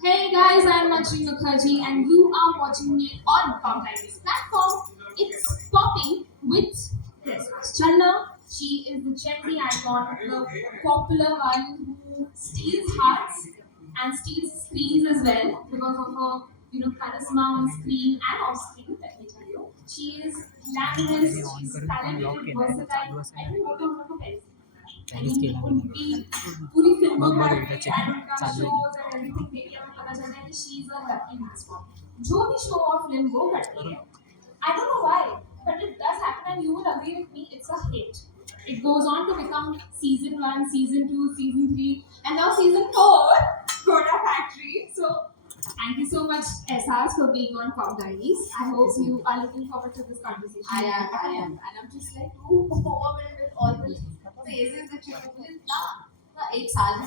Hey guys, I'm Manjri Mukherjee and you are watching me on Communique's platform. It's popping with Ahsaas Channa. She is the Gen Z icon, the popular one who steals hearts and steals screens as well because of her, charisma on screen and off screen. Let me tell you, she is glamorous, she's talented, versatile. I think what to I mean, उनकी पूरी फिल्मों का and उनका shows and everything देख के हमें पता चलता है कि she is a lucky mascot. जो भी show और film वो करती है, I don't know why, but it does happen, and you will agree with me, it's a hit. It goes on to become season one, season two, season three, and now season four. Koda Factory. So thank you so much, SRs, for being on Pop Diaries. I hope you are looking forward to this conversation. I am, and I'm just like too overwhelmed with all the phases that you're doing. ना एक साल में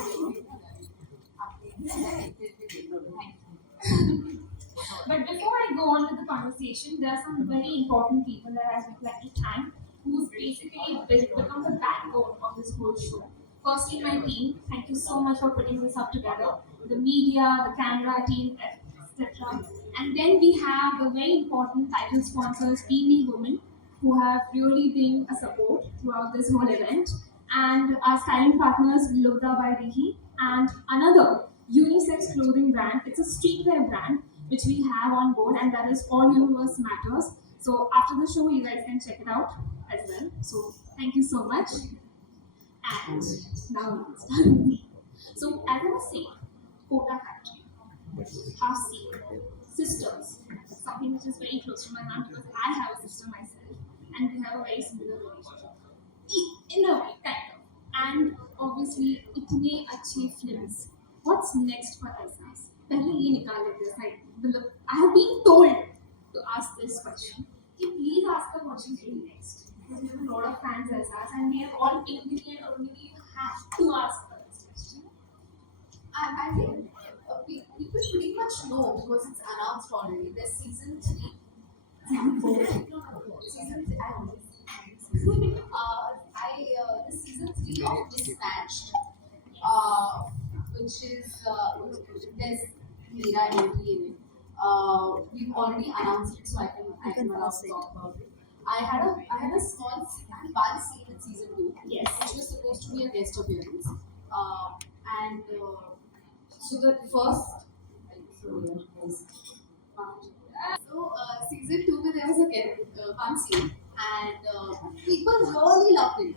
But before I go on with the conversation, there are some very important people that I would like to thank, who's basically become the backbone of this whole show. Firstly, my team. Thank you so much for putting this up together. The media, the camera team, etc. And then we have the very important title sponsors, Beanie Women, who have really been a support throughout this whole event. And our styling partners, Lugda by DIHI, and another unisex clothing brand. It's a streetwear brand which we have on board, and that is All Universe Matters. So after the show, you guys can check it out as well. So thank you so much. And now it's done. So as I was saying, Kota Factory, half seen, sisters, something which is very close to my heart because I have a sister myself, and we have a very similar relationship. In a way, kind of. And obviously, इतने अच्छे films. What's next for Ahsaas? पहले ये निकाल लेते हैं side. मतलब I have been told to ask this question. कि please ask her what she's doing next. Because we have a lot of fans Ahsaas, and we have all Indian and only have to ask her this question. I think people pretty much know because it's announced already. There's season three, season four, season three. The season three of Mismatched, which is there's Mira entry in it. We've already announced it, so I can now talk about it. I had a small one scene in season two, Yes. which was supposed to be a guest appearance, and so the first. Season two, there was a one scene, and people really loved it.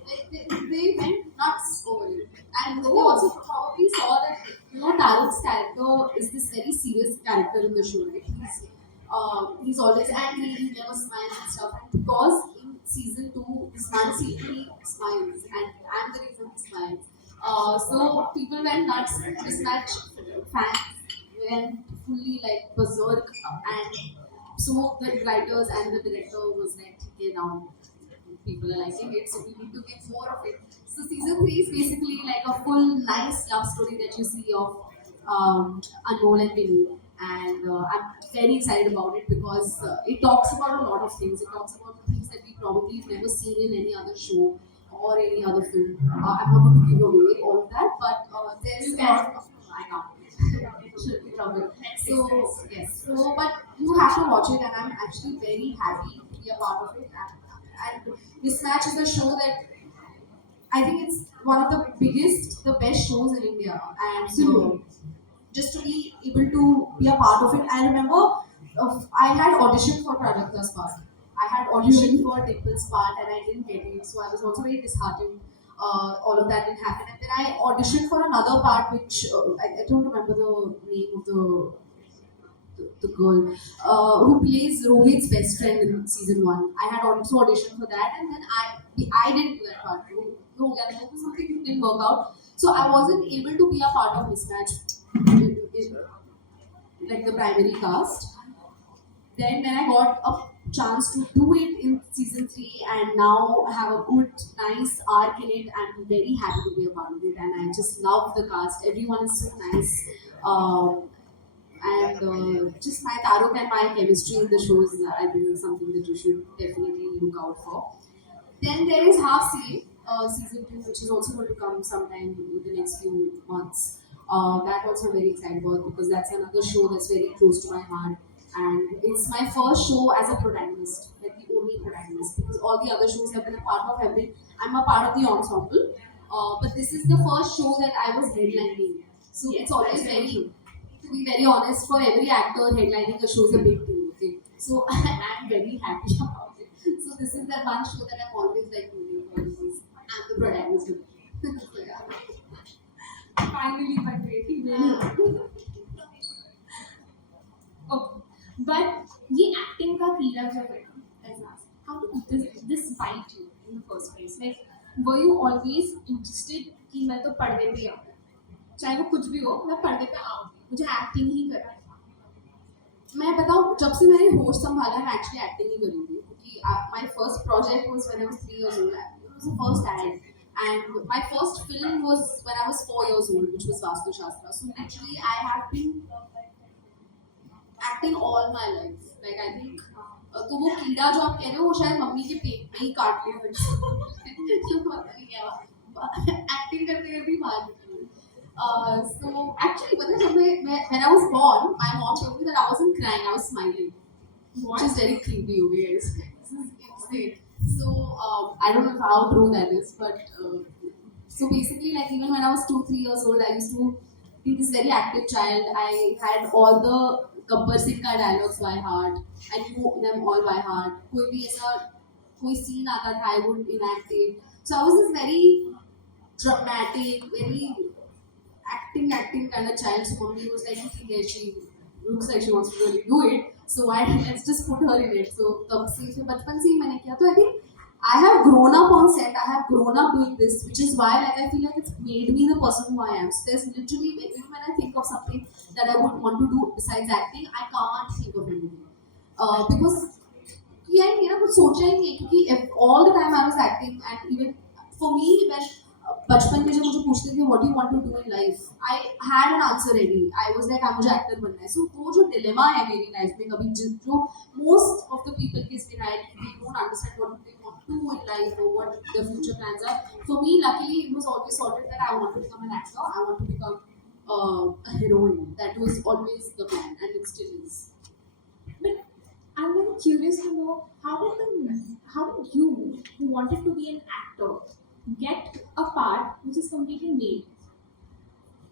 They went nuts over it, and they also probably saw that Taruk's character is this very serious character in the show. Right? He's always angry, he never smiles and stuff. And because in season two, this man secretly smiles, and I'm the reason he smiles. So people went nuts. Mismatch fans went fully like berserk, and so the writers and the director was like, okay, now people are liking it, so we need to get more of it. So season three is basically like a full nice love story that you see of Anmol and Vinny, and I'm very excited about it because it talks about a lot of things. It talks about the things that we probably have never seen in any other show or any other film. I'm not going to give away all of that, but there's a lot of I can't. Should be trouble. So yes, so but you have to watch it, and I'm actually very happy to be a part of it. And Mismatch is a show that I think it's one of the biggest, the best shows in India, and just to be able to be a part of it. I remember I had auditioned for Prajakta's part. I had auditioned for Dimple's part, and I didn't get it, so I was also very disheartened. All of that didn't happen, and then I auditioned for another part, which I don't remember the name of the girl who plays Rohit's best friend in season one. I had also auditioned for that, and then I didn't do that part. No, yeah, that was something that didn't work out. So I wasn't able to be a part of Mismatch, like the primary cast. Then when I got a chance to do it in season three, and now have a good, nice arc in it, I'm very happy to be a part of it, and I just love the cast. Everyone is so nice. And just my Taruk and my chemistry in the show is, I think, something that you should definitely look out for. Then there is Half Sea, season two, which is also going to come sometime in the next few months. That also I'm very excited about because that's another show that's very close to my heart. And it's my first show as a protagonist, like the only protagonist, because all the other shows I've been a part of have been, I'm a part of the ensemble. But this is the first show that I was headlining. So it's always very, to be very honest, for every actor, headlining a show is a big deal. Okay, so I'm very happy about it. So this is that one show that I'm always like rooting for. Because I'm the protagonist of it. So, yeah. Finally, my great female. Okay. But ये acting का कीड़ा जब है ना, एहसास, how did this bite you in the first place? Like, were you always interested कि मैं तो पर्दे पे आऊँ, चाहे वो कुछ भी हो, मैं पर्दे पे आऊँगी, मुझे acting ही करना है. मैं बताऊँ जब से मैंने होश संभाला मैं एक्चुअली एक्टिंग ही करी थी क्योंकि my first project was when I was 3 years old. It was the first ad and my first film was when I was 4 years old, which was Vastu Shastra. So actually I have been acting all my life. Like I think तो वो कीड़ा जो आप कह रहे हो वो शायद मम्मी के पेट में ही काट लिया एक्टिंग करते करते ही बाहर निकली. So actually पता है जब मैं when I was born my mom told me that I wasn't crying, I was smiling, which is very creepy, you guys. This is insane. So I don't know how true that is, but so basically, like even when I was 2-3 years old, I used to be this very active child. I had all the Gabbar Singh ka dialogues by heart. I knew them all by heart. कोई भी ऐसा कोई scene आता था, I would enact it. So I was this very dramatic, very acting kind of child. So mommy was like, okay, she looks like she wants to really do it. So why let's just put her in it. So तब से फिर बचपन से ही मैंने किया. तो I think I have grown up on set. I have grown up doing this, which is why like I feel like it's made me the person who I am. So there's literally even when I think of something that I would want to do besides acting, I can't think of anything. Because किया ही नहीं ना कुछ सोचा ही नहीं क्योंकि all the time I was acting and even for me when बचपन में जब मुझे पूछते थे what you want to do in life I had an answer ready. I was like मुझे एक्टर बनना है. सो वो जो डिलेमा है मेरी लाइफ में कभी जो मोस्ट ऑफ द पीपल के denied they don't understand what they want to do in life और what their future plans are. For me luckily it was always sorted that I want to become an actor. I want to become a heroine. That was always the plan and it still is. But I'm very curious to know how did you, who wanted to be an actor, get a part which is completely made?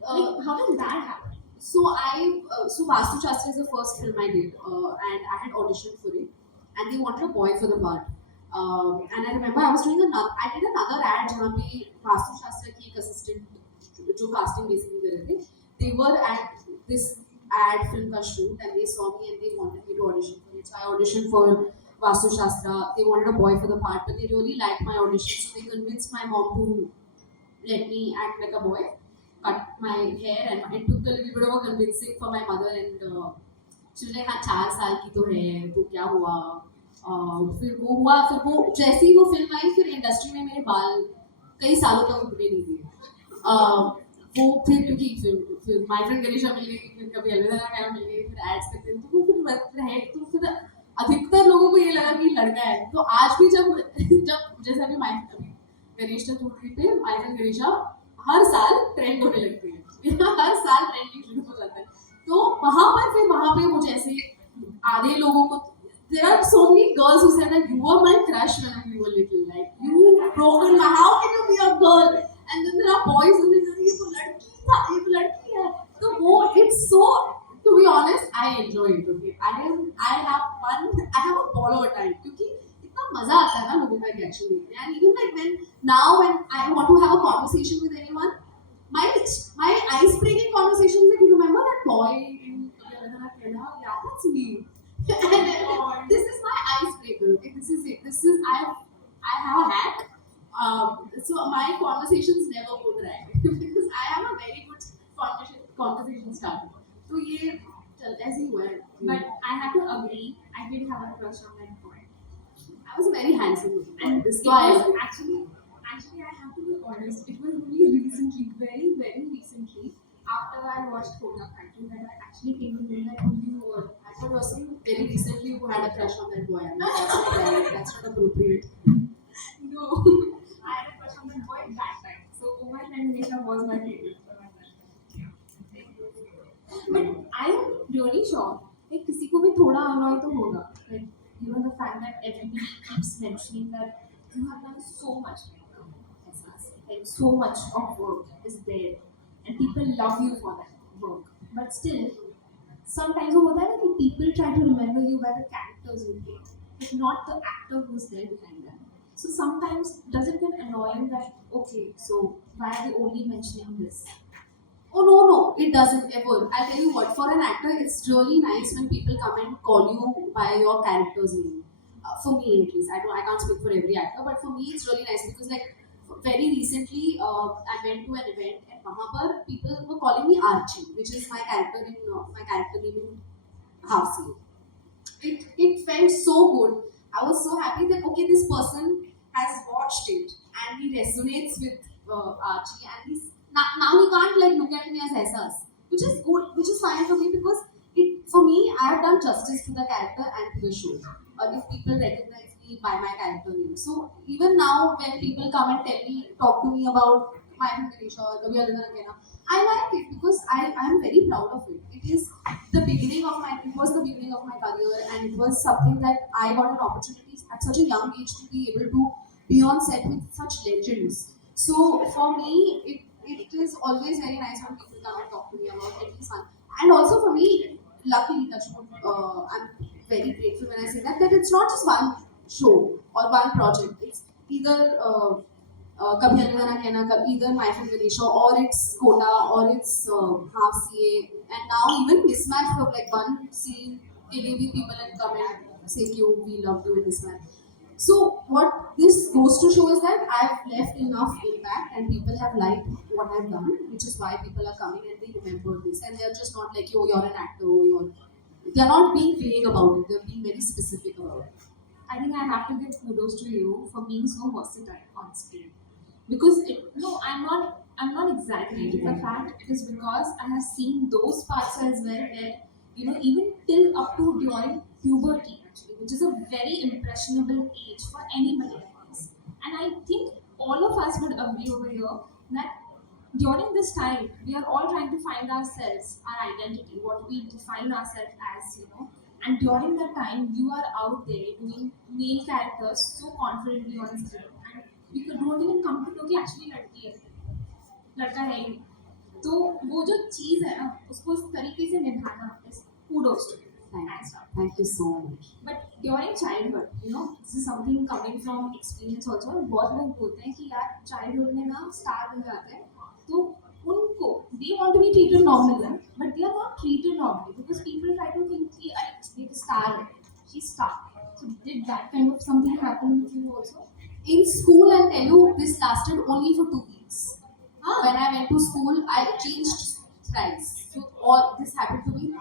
Like, how did that happen? So Vastu Shastra is the first film I did, and I had auditioned for it, and they wanted a boy for the part. And I remember I did another ad जहाँ पे Vastu Shastra की एक assistant जो casting basically कर रहे थे. They were at this ad film का shoot and they saw me and they wanted me to audition for it. So I auditioned for Vastu Shastra. They wanted a boy for the part, but they really liked my audition, so they convinced my mom to let me act like a boy, cut my hair, and it took a little bit of a convincing for my mother. And she was like, हाँ 4 साल की तो है, तो क्या हुआ? फिर वो जैसे ही वो फिल्म आई फिर इंडस्ट्री में मेरे बाल कई सालों तक उगने नहीं दिए. वो फिर क्योंकि फिर माय फ्रेंड गरीशा मिल गई, फिर कभी अलविदा ना मिल गई, फिर एड्स करते तो वो फिर रहे. तो फिर अधिकतर लोगों को ये लगा कि लड़का है. तो आज भी जब जैसे अभी माय गरीशा चौधरी पे माय फ्रेंड गरीशा हर साल ट्रेंड होने लगती है. हर साल ट्रेंडिंग शुरू हो जाता है. तो वहाँ पे मुझे ऐसे आधे लोगों को there are so many girls who said that you were my crush when you were little, like you broke in my, how can you be a girl? And then there are boys who say ये तो लड़की था, ये तो लड़की है. तो वो it's so, to be honest I enjoy it. Okay, I have fun, I have a ball of a time क्योंकि इतना मजा आता है ना लोगों का रिएक्शन देखने. And even like when I want to have a conversation with anyone, my ice breaking conversations, like you remember that boy in yeah, that's me. And this is my icebreaker. Okay, this is it. I have a hack. So my conversations never go dry because I am a very good conversation starter. So ये चलता ऐसे ही हुआ है. But I have to agree, I did have a crush on that boy. I was very handsome. And this it guy. was actually, I have to be honest, it was really recently, very, very recently, after I watched Kona Factory, that I actually came to know that you were. I thought you were saying very recently you had a crush on that boy. That's not appropriate. No, I had a crush on that boy at that time. So Omar and Nisha was my favorite for that time. Yeah. really sure. Like किसी को भी थोड़ा annoy तो होगा. Like you know the fact that everybody keeps mentioning that you have done so much. Like so much of work is there, and people love you for that work. But still, sometimes वो होता है ना कि people try to remember you by the characters you play, but not the actor who's there behind them. So sometimes does it get annoying that okay, so why are they only mentioning this? Oh no, no, it doesn't ever. I'll tell you what, for an actor, it's really nice when people come and call you by your character's name. For me, at least, I can't speak for every actor, but for me, it's really nice because like very recently, I went to an event and वहाँ पर people were calling me Archie, which is my character name in Half Sea. It felt so good. I was so happy that okay, this person has watched it and he resonates with Archie, and now he can't like look at me as Ahsaas, which is good, which is fine for me because it for me I have done justice to the character and to the show. Or if people recognize me by my character name, so even now when people come and talk to me about my English or Kabhi Alana Kehna, I like it because I am very proud of it. It was the beginning of my career, and it was something that I got an opportunity at such a young age to be able to be on set with such legends. So for me, it is always very nice when people come and talk to me about at least one. And also for me, luckily, touch wood, I'm very grateful when I say that it's not just one show or one project. It's either कभी अलविदा कहना either my film Ganesha or it's Kota or it's half CA, and now even mismatch of like one scene के लिए भी people had come and say you we love you in mismatch. So what this goes to show is that I've left enough impact and people have liked what I've done, which is why people are coming and they remember this, and they're just not like yo you're an actor, they're not being vague about it, they're being very specific about it. I think I have to give kudos to you for being so versatile on screen. Because no, I'm not exaggerating the fact. It is because I have seen those parts as well where even till up to during puberty actually, which is a very impressionable age for anybody else. And I think all of us would agree over here that during this time we are all trying to find ourselves, our identity, what we define ourselves as, and during that time you are out there doing male characters so confidently on screen, and we don't even come to know कि actually लड़की है, लड़का है ही नहीं। तो वो जो चीज़ है ना उसको इस तरीके से निभाना is kudos to you. Hands down. Thank you so much. But during childhood, this is something coming from experience also. बहुत लोग बोलते हैं कि यार childhood में ना star बन जाते हैं, तो उनको they want to be treated normally, but they are not treated normally because people try to think कि अरे ये तो star है, she's star. So did that kind of something happen with you also? In school, I'll tell you, this lasted only for 2 weeks. When I went to school, I changed thrice. So all this happened to me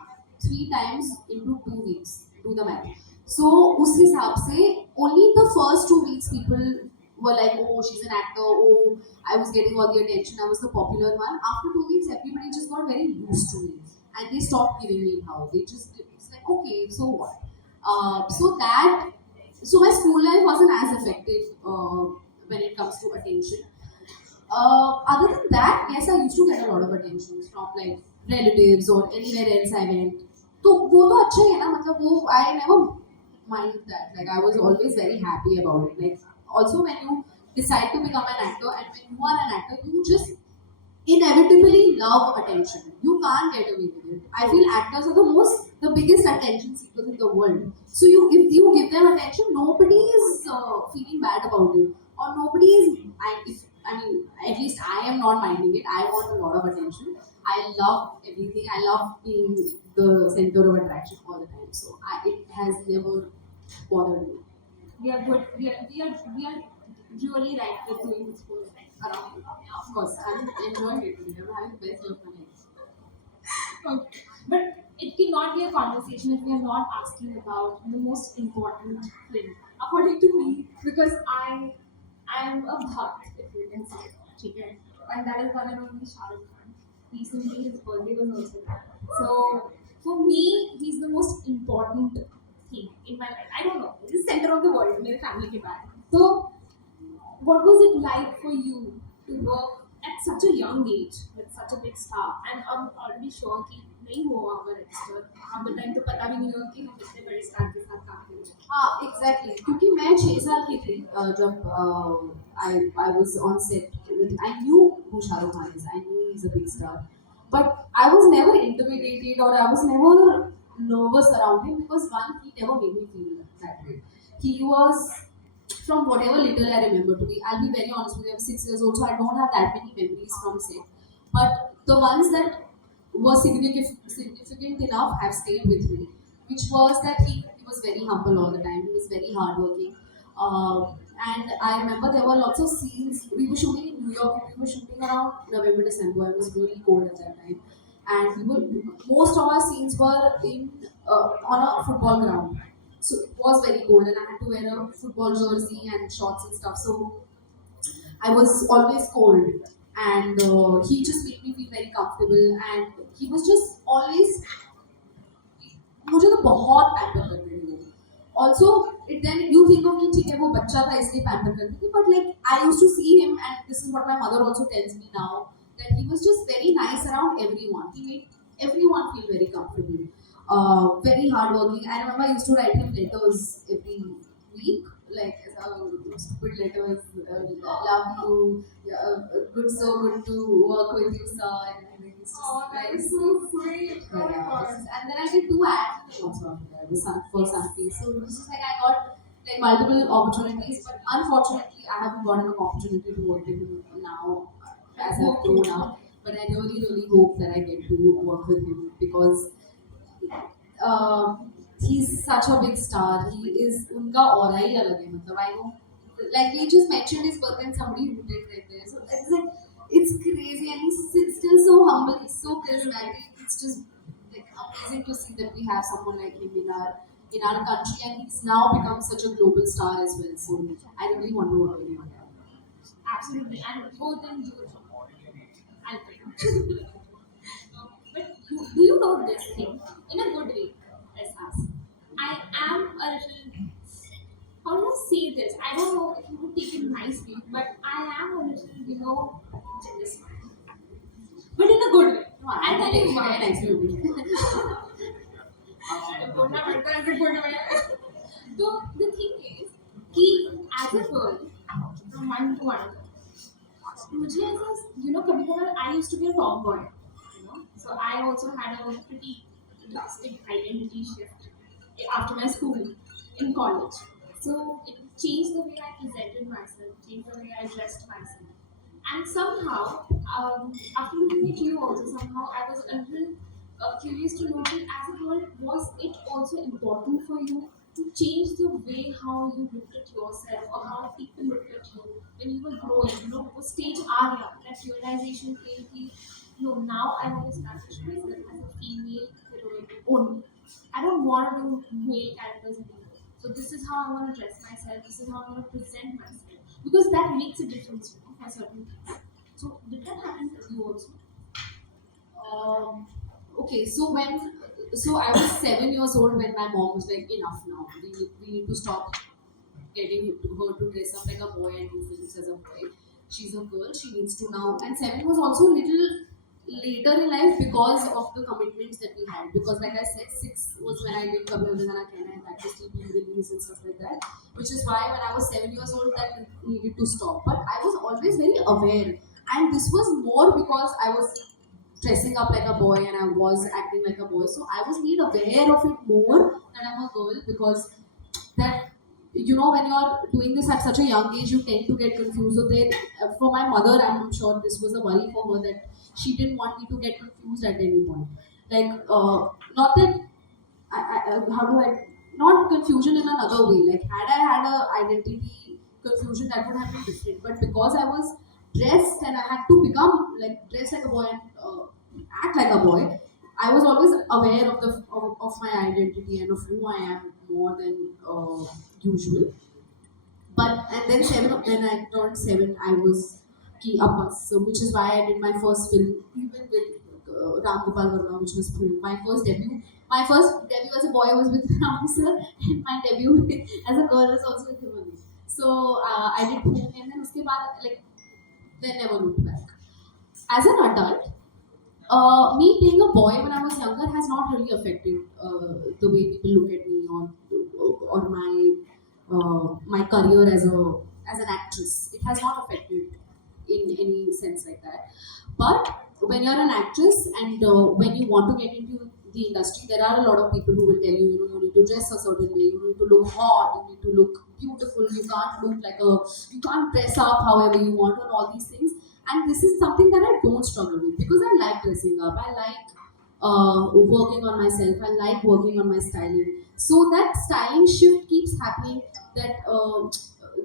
3 times into 2 weeks. Do the math. So उस हिसाब से only the first 2 weeks people were like, oh, she's an actor. Oh, I was getting all the attention. I was the popular one. After 2 weeks, everybody just got very used to me, and they stopped giving me how. It's like okay, so what? So my school life wasn't as effective when it comes to attention. Other than that, yes, I used to get a lot of attention from like relatives or anywhere else I went. तो वो तो अच्छा ही है ना, मतलब वो I never mind that. Like I was always very happy about it. Like also when you decide to become an actor and when you are an actor, you just inevitably love attention. You can't get away with it. I feel actors are the biggest attention seekers in the world. So if you give them attention, nobody is feeling bad about it, or nobody is. I mean, at least I am not minding it. I want a lot of attention. I love everything. I love being the center of attraction all the time. So it has never bothered me. We are good. We are really right with doing this whole thing around you. Of course, I'm enjoying it today. I'm having the best of my life. Okay. But it cannot be a conversation if we are not asking about the most important thing, according to me, because I am a bhakt, if you can say. Okay. And that is one and only Shah Rukh Khan. Recently, his birthday was also there. So, for me, he's the most important thing in my life. I don't know. He's the center of the world, my family ke baad. So, what was it like for you to work at such a young age with such a big star? And I'm already sure that नहीं हुआ होगा register हम the time तो पता भी नहीं होगा कि हम कितने बड़े स्टार के साथ काम कर रहे हैं. हाँ एग्जैक्टली क्योंकि मैं 6 साल की थी जब I was on set I knew who Shahrukh Khan is I knew he is a big star but I was never intimidated और I was never nervous around him because one he never made me feel that way he was from whatever little I remember to be I'll be very honest with you I'm 6 years old so I don't have that many memories from set but the ones that were significant enough have stayed with me which was that he was very humble all the time. He was very hardworking. And I remember there were lots of scenes. We were shooting in New York and we were shooting around November, December. It was really cold at that time. And most of our scenes were in on a football ground. So it was very cold and I had to wear a football jersey and shorts and stuff. So I was always cold. And he just made me feel very comfortable and he was just always मुझे तो बहुत pamper करते थे वो also it then you think of कि ठीक है वो बच्चा था इसलिए पैम्पर करते थे but like I used to see him and this is what my mother also tells me now that he was just very nice around everyone he made everyone feel very comfortable very hardworking I remember I used to write him letters every week like stupid letters love you good so good to work with you sir and it's Oh, just that is nice so sweet. Oh my yeah. god. And then I did 2 ads also after that for something. So this is like I got like multiple opportunities, but unfortunately I haven't gotten an opportunity to work with him now as I've grown up. But I really, really hope that I get to work with him because uh, he's such a big star. He is unka aura hi alag hai. Matlab I know like we just mentioned his birthday and somebody who did right there. So it's like it's crazy and he's still so humble. He's so charismatic. It's just like amazing to see that we have someone like him in our country and he's now become such a global star as well. So I really want to work with him again. Absolutely. And both them do it. I'll pay. But do you know this thing in a good way? As us, I am a little. How do I say this? I don't know if you would take it nicely, but I am a little, jealous. But in a good way. No, I'll I'm tell you very why. nice to you. बोलना पड़ता है ऐसे बोलने में. तो the thing is कि as a girl from one to another मुझे ऐसा कभी कभार I used to be a tomboy, so I also had a pretty drastic identity shift after my school in college. So it changed the way I presented myself, changed the way I dressed myself. And somehow, after looking at you also, somehow I was a little curious to know that as a girl, was it also important for you to change the way how you looked at yourself or how people looked at you when you were growing? वो stage आ गया, that realization came कि no, now I want to establish myself as a female heroine only. I don't want to do male characters anymore. So this is how I want to dress myself. This is how I want to present myself because that makes a difference, for certain things. So did that happen to you also? Okay, so I was 7 years old when my mom was like, enough now. We need to stop getting her to dress up like a boy and do films as a boy. She's a girl. She needs to now. And 7 was also a little later in life because of the commitments that we had. Because like I said, 6 was when I did Communique and that was still being released and stuff like that. Which is why when I was 7 years old, that needed to stop. But I was always very aware, and this was more because I was dressing up like a boy and I was acting like a boy. So I was made aware of it more that I'm a girl because that when you're doing this at such a young age, you tend to get confused. So then, for my mother, I'm sure this was a worry for her that she didn't want me to get confused at any point. Like, not that how do I not confusion in another way. Like, had I had a identity confusion, that would have been different. But because I was dressed and I had to become like dressed like a boy and act like a boy, I was always aware of my identity and of who I am more than usual. But and then when I turned 7, I was key up so which is why I did my first film even with Ram Gopal Verma, which was cool. My first debut. My first debut as a boy was with Ram sir, and my debut as a girl was also with him only. So I did film, and then uske baad, like, then never looked back. As an adult, Me playing a boy when I was younger has not really affected the way people look at me or my career as an actress. It has not affected in any sense like that. But when you're an actress and when you want to get into the industry, there are a lot of people who will tell you, you know, you need to dress a certain way, you need to look hot, you need to look beautiful, you can't look like a, you can't dress up however you want, and all these things. And this is something that I don't struggle with because I like dressing up. I like working on myself. I like working on my styling. So that styling shift keeps happening. That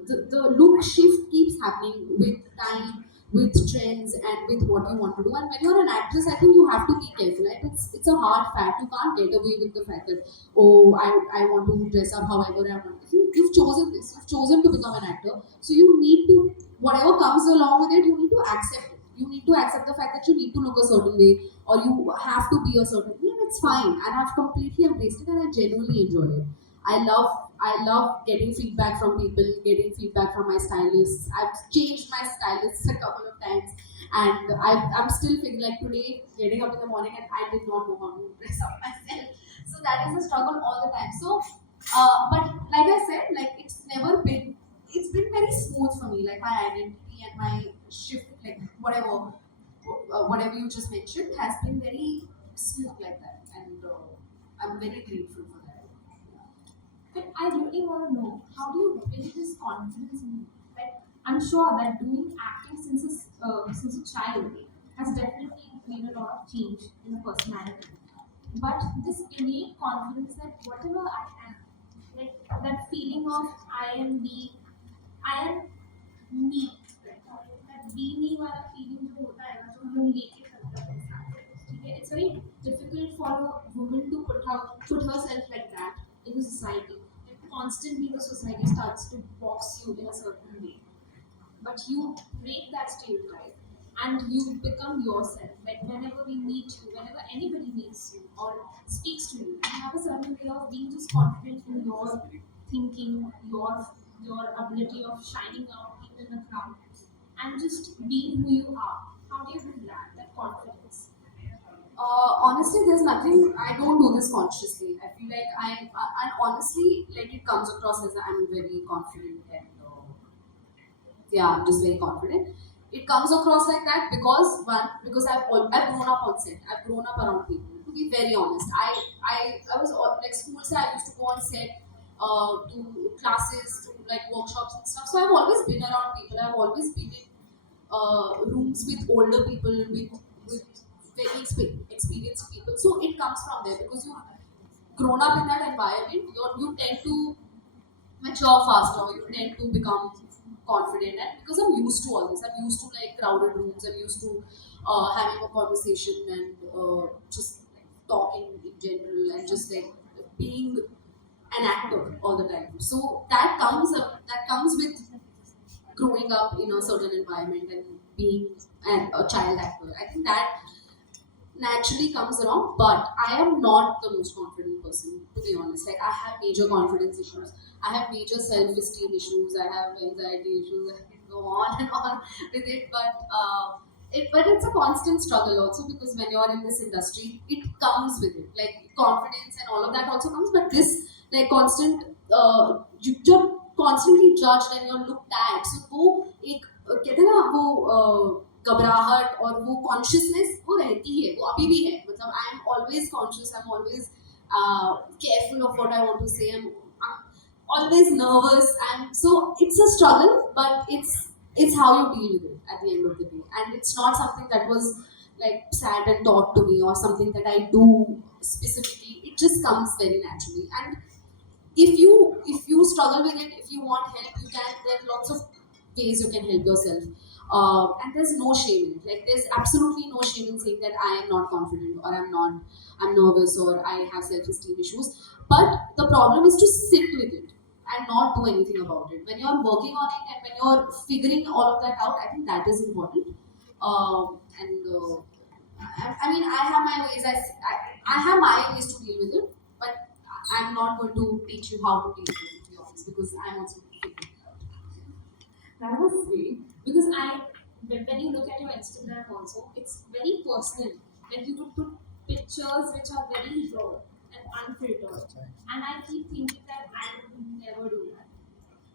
the look shift keeps happening with time, with trends, and with what you want to do. And when you're an actress, I think you have to be careful. Like it's a hard fact. You can't get away with the fact that oh I want to dress up however I want. If you've chosen this, you've chosen to become an actor, so you need to whatever comes along with it, you need to accept it. You need to accept the fact that you need to look a certain way or you have to be a certain way, and it's fine. And I've completely embraced it and I genuinely enjoy it. I love getting feedback from people, getting feedback from my stylists. I've changed my stylists a couple of times, and I'm still feeling like today, getting up in the morning and I did not know how to dress up myself. So that is a struggle all the time. So, but like I said, like it's been very smooth for me, like my identity and my shift, like whatever you just mentioned, has been very smooth like that, and I'm very grateful for that. But I really want to know, how do you build this confidence in you? Like, I'm sure that doing acting since a child has definitely made a lot of change in the personality. But this innate confidence that whatever I am, like that feeling of I am me, that be me वाला feeling जो होता है ना, जो हम लोग लेके चलते हैं अपने साथ, ठीक है? It's very difficult for a woman to put herself like that in the society. Like constantly, the society starts to box you in a certain way, but you break that stereotype and you become yourself. Like whenever we meet you, whenever anybody meets you or speaks to you, you have a certain way of being just confident in your thinking, your ability of shining out even in a crowd, and just being who you are. How do you do that? That confidence. Honestly, there's nothing. I don't do this consciously. I feel like and honestly, like it comes across as I'm very confident and yeah, I'm just very confident. It comes across like that because one, because I've grown up on set. I've grown up around people. To be very honest, I was like school. So I used to go on set, to classes, to like workshops and stuff. So I've always been around people. I've always been in rooms with older people, with very experienced people. So it comes from there because you've grown up in that environment. You tend to mature faster, you tend to become confident. And because I'm used to all this, I'm used to like crowded rooms, I'm used to having a conversation and just like, talking in general and just like being an actor all the time. So that comes with growing up in a certain environment and being a child actor. I think that naturally comes along, but I am not the most confident person, to be honest. Like, I have major confidence issues, I have major self esteem issues, I have anxiety issues, I can go on and on with it, but it's a constant struggle also because when you're in this industry, it comes with it. Like, confidence and all of that also comes, but this, like, constant, you're constantly judged and you're looked at. So, वो एक कहते हैं ना वो घबराहट और वो consciousness वो रहती है, वो अभी भी है. मतलब I am always conscious, I am always careful of what I want to say. I'm always nervous, and so it's a struggle, but it's how you deal with it at the end of the day. And it's not something that was like sat and taught to me or something that I do specifically. It just comes very naturally. And if you struggle with it, if you want help, you can. There are lots of ways you can help yourself, and there's no shame in it. Like, there's absolutely no shame in saying that I am not confident or I'm nervous or I have self-esteem issues. But the problem is to sit with it and not do anything about it. When you're working on it and when you're figuring all of that out, I think that is important. And I mean, I have my ways. I have my ways to deal with it, but I'm not going to teach you how to deal with it, to be honest, because I'm also figuring it out. That was sweet because when you look at your Instagram also, it's very personal. Like you would put pictures which are very raw and unfiltered. And I keep thinking that I would never do that.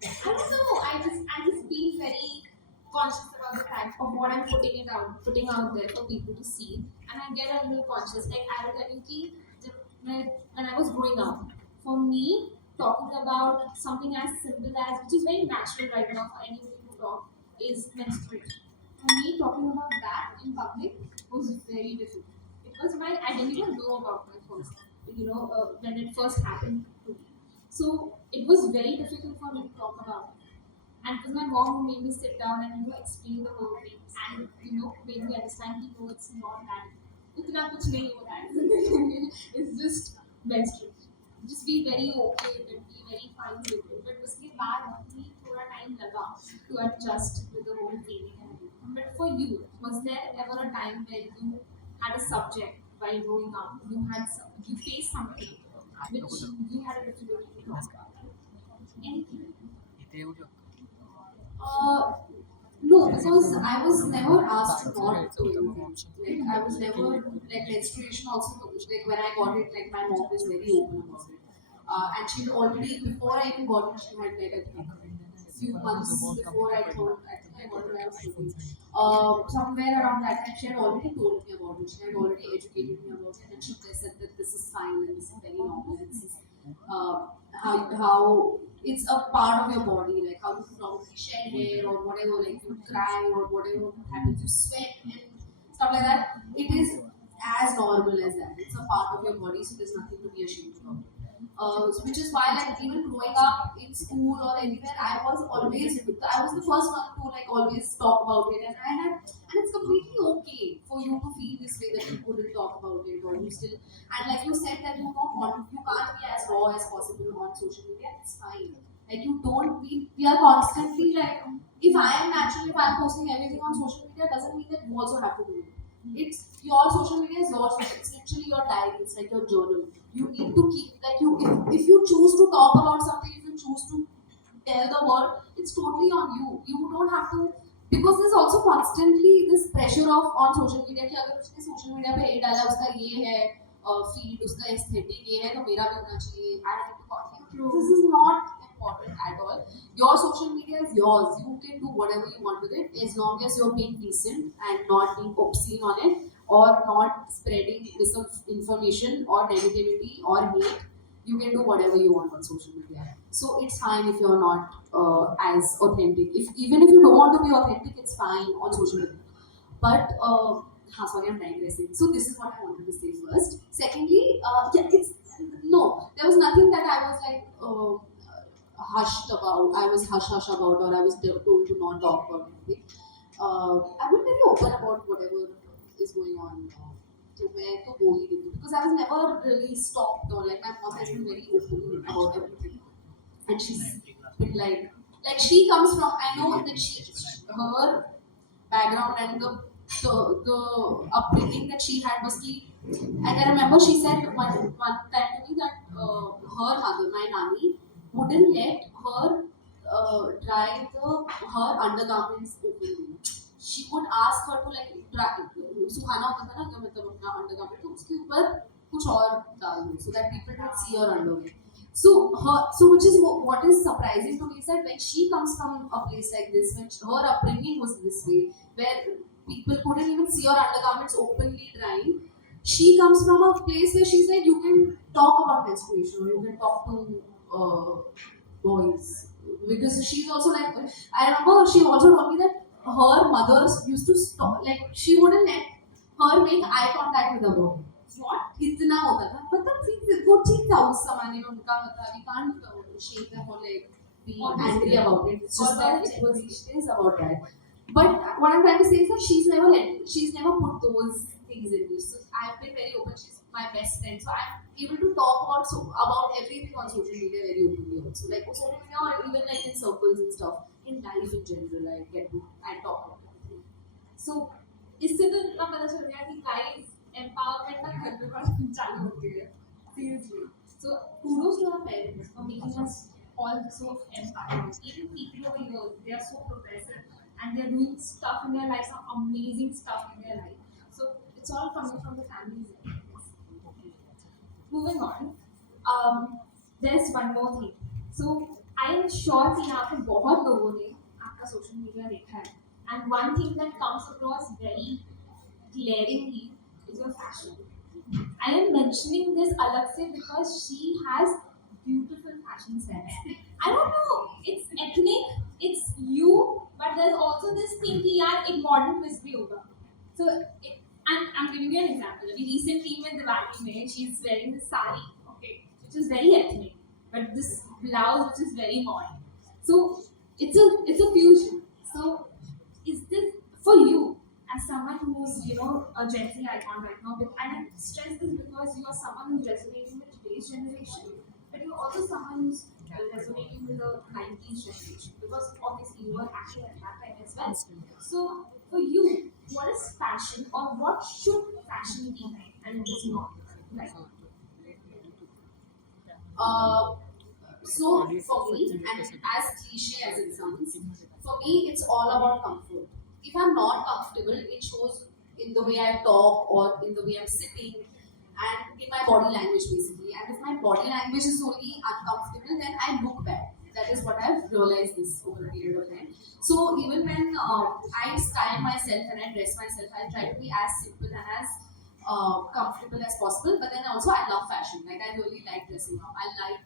I don't know. I just feel very conscious about the fact of what I'm putting out there for people to see, and I get a little conscious. Like I will tell you, ki, when I was growing up, for me, talking about something as simple as, which is very natural right now for anybody to talk, is menstruation. For me, talking about that in public was very difficult because I didn't even know about my first, when it first happened to me. So it was very difficult for me to talk about it. And it was my mom who made me sit down and explain the whole thing and made me understand that no, it's not that. उतना कुछ नहीं हो रहा है. It's just menstruation. Just be very okay with it, be very fine with it. But उसके बाद भी थोड़ा time लगा to adjust with the whole feeling and everything. But for you, was there ever a time where you had a subject while growing up? You faced something which you had a difficulty to talk about? Anything? Uh, no, because I was never asked not to anything. Like I was never like menstruation also. Like when I got it, like my mom was very open about it, and she'd already before I even got it, she had like a few months before I think I got it when I was 18. Somewhere around that time, she had already told me about it. She had already educated me about it, and she said that this is fine and this is very normal. And this is how it's a part of your body, like how you probably shed hair or whatever, like you cry or whatever happens, you sweat and stuff like that. It is as normal as that. It's a part of your body, so there's nothing to be ashamed of. Which is why, like, even growing up in school or anywhere, I was the first one to like always talk about it, and it's completely okay for you to feel this way that you couldn't talk about it, or you still, and like you said that you can't be as raw as possible on social media. It's fine. Like you don't we are constantly like, if I am natural, if I'm posting everything on social media, doesn't mean that you also have to do it. It's your social media is yours. It's literally your diary. It's like your journal. You need to keep like you if you choose to talk about something, if you choose to tell the world, it's totally on you. You don't have to, because there's also constantly this pressure of on social media कि अगर उसने social media पे ये डाला उसका ये है feed उसका aesthetic ये है तो मेरा भी होना चाहिए. I have to copy. This is not important at all. Your social media is yours. You can do whatever you want with it as long as you're being decent and not being obscene on it or not spreading misinformation or negativity or hate. You can do whatever you want on social media. So it's fine if you're not as authentic. If even if you don't want to be authentic, it's fine on social media. But sorry, I'm digressing. So this is what I wanted to say first. Secondly, yeah, it's no, there was nothing that I was like hushed about. I was hush about, or I was told to not talk about anything. I've been very open about whatever is going on. So मैं तो बोल ही देती हूँ because I was never really stopped, or like my mom has been very open about everything, and she's been like she comes from, I know that her background and the upbringing that she had was key. And I remember she said one time to me that her mother, my nanny, wouldn't let her dry her undergarments openly. She would ask her to like dry सुखाना होता था ना अगर मतलब अपना undergarment तो उसके ऊपर कुछ और डाल दो so that people don't see her underwear. So which is what is surprising to me is that when she comes from a place like this, when her upbringing was this way, where people couldn't even see her undergarments openly drying, she comes from a place where she's like, you can talk about menstruation, or you can talk to boys, because she's also like, I remember she also told me that her mothers used to stop, like she wouldn't let her make eye contact with a boy. What इतना होता था मतलब ठीक वो ठीक था उस जमाने में उनका मतलब we can't shame them or like be angry about it. It's just that it is about that. But what I'm trying to say is that she's never put those things in me. So I've been very open. She's my best friend, so I'm able to talk about everything on social media very openly also. Like on social media or even like in circles and stuff. In life in general, I talk about everything. So इससे तो इतना पता चल गया कि guys empowerment ना घर पे पढ़ना चालू होती है. Seriously. So kudos to our parents for making us all so empowered. Even people over here, they are so progressive and they're doing stuff in their life, some amazing stuff in their life. So it's all coming from the families. Moving on, there's one more thing. So I am sure कि यहाँ पे बहुत लोगों ने आपका social media देखा है. And one thing that comes across very glaringly is your fashion. I am mentioning this अलग से because she has beautiful fashion sense. I don't know, it's ethnic, it's you, but there's also this thing कि यार एक modern twist भी होगा. So, and I'm giving you an example. We recently with Diwali mein, she's wearing this sari, okay, which is very ethnic, but this blouse which is very modern. So it's a fusion. So is this for you as someone who's a Gen Z icon right now? And I stress this because you are someone who's resonating with today's generation, but you're also someone who's resonating with the 90s generation because obviously you were active at that time as well. So for you, what is fashion or what should fashion be like and it is not like? Uh, so for me, and as cliche as it sounds, for me it's all about comfort. If I'm not comfortable, it shows in the way I talk or in the way I'm sitting and in my body language basically. And if my body language is only uncomfortable, then I look bad. That is what I've realized this over a period of time. So even when I style myself and I dress myself, I try to be as simple and as comfortable as possible. But then also I love fashion. Like I really like dressing up. I like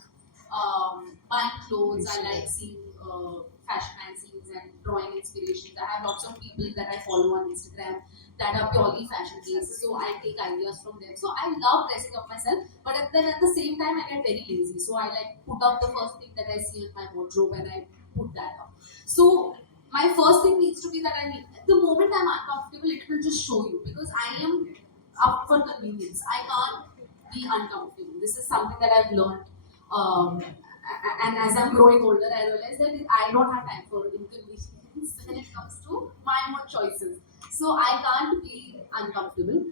buying clothes. I like seeing fashion magazines and drawing inspirations. I have lots of people that I follow on Instagram that are purely fashion based. So I take ideas from them. So I love dressing up myself, but then at the same time I get very lazy. So I like put up the first thing that I see in my wardrobe and I put that up. So my first thing needs to be that I need the moment I'm uncomfortable, it will just show you because I am up for convenience. I can't be uncomfortable. This is something that I've learned. And as I'm growing older, I realize that I don't have time for inconvenience when it comes to my own choices. So I can't be uncomfortable.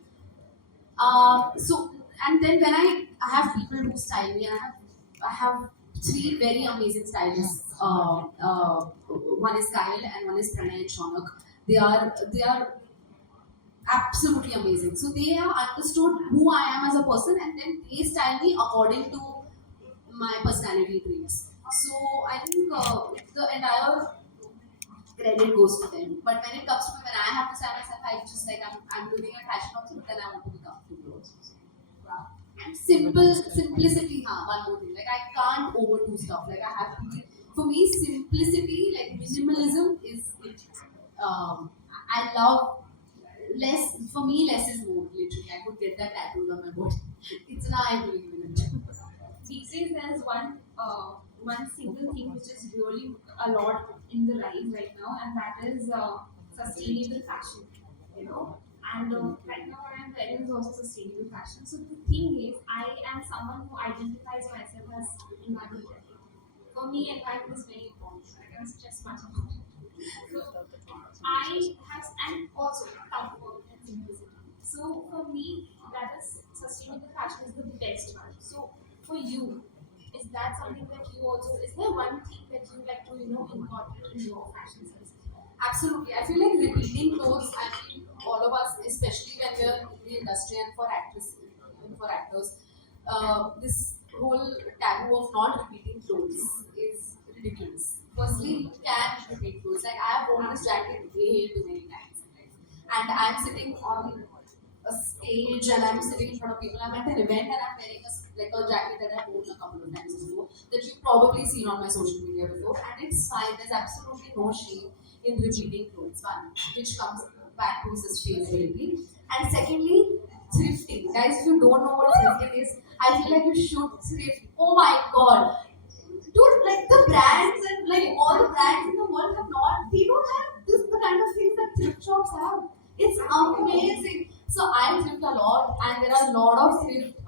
So and then when I have people who style me, and I have three very amazing stylists. One is Kyle and one is Pranay and Shaunak. They are absolutely amazing. So they have understood who I am as a person, and then they style me according to my personality traits. So I think the entire credit goes to them. But when it comes to me, when I have to style myself, I just like I'm looking at fashion also, but then I want to be comfortable also. So, wow. And simplicity, one more thing. Like I can't overdo stuff. Like I have to be. For me, simplicity, like minimalism, is it. I love less. For me, less is more. Literally, I could get that tattooed on my body. It's now I believe in it. These days there's one single thing which is really a lot in the rise right now, and that is sustainable fashion. You know, and right now what I'm wearing is also sustainable fashion. So the thing is, I am someone who identifies myself as environmental. For me, environment is very important. I can stress much about it. So I have, and also comfort and simplicity. So for me, that is sustainable fashion is the best one. So for you, is that something that you also? Is there one thing that you like to incorporate in your fashion sense? Absolutely. I feel like repeating clothes, I feel all of us, especially when we're in the industry and for actors, this whole taboo of not repeating clothes is ridiculous. Firstly, you can repeat clothes. Like I have worn this jacket way too many times in life. And I'm sitting on a stage and I'm sitting in front of people. I'm at an event and I'm wearing like a jacket that I've worn a couple of times before that you've probably seen on my social media before. And it's fine. There's absolutely no shame in repeating clothes. One, which comes back to sustainability. And secondly, thrifting. Guys, if you don't know what thrifting is, I feel like you should thrift. Oh my god. Dude, like the brands and like all the brands in the world have not, they don't have this the kind of things that thrift shops have. It's amazing. So I thrift a lot, and there are a lot of thrift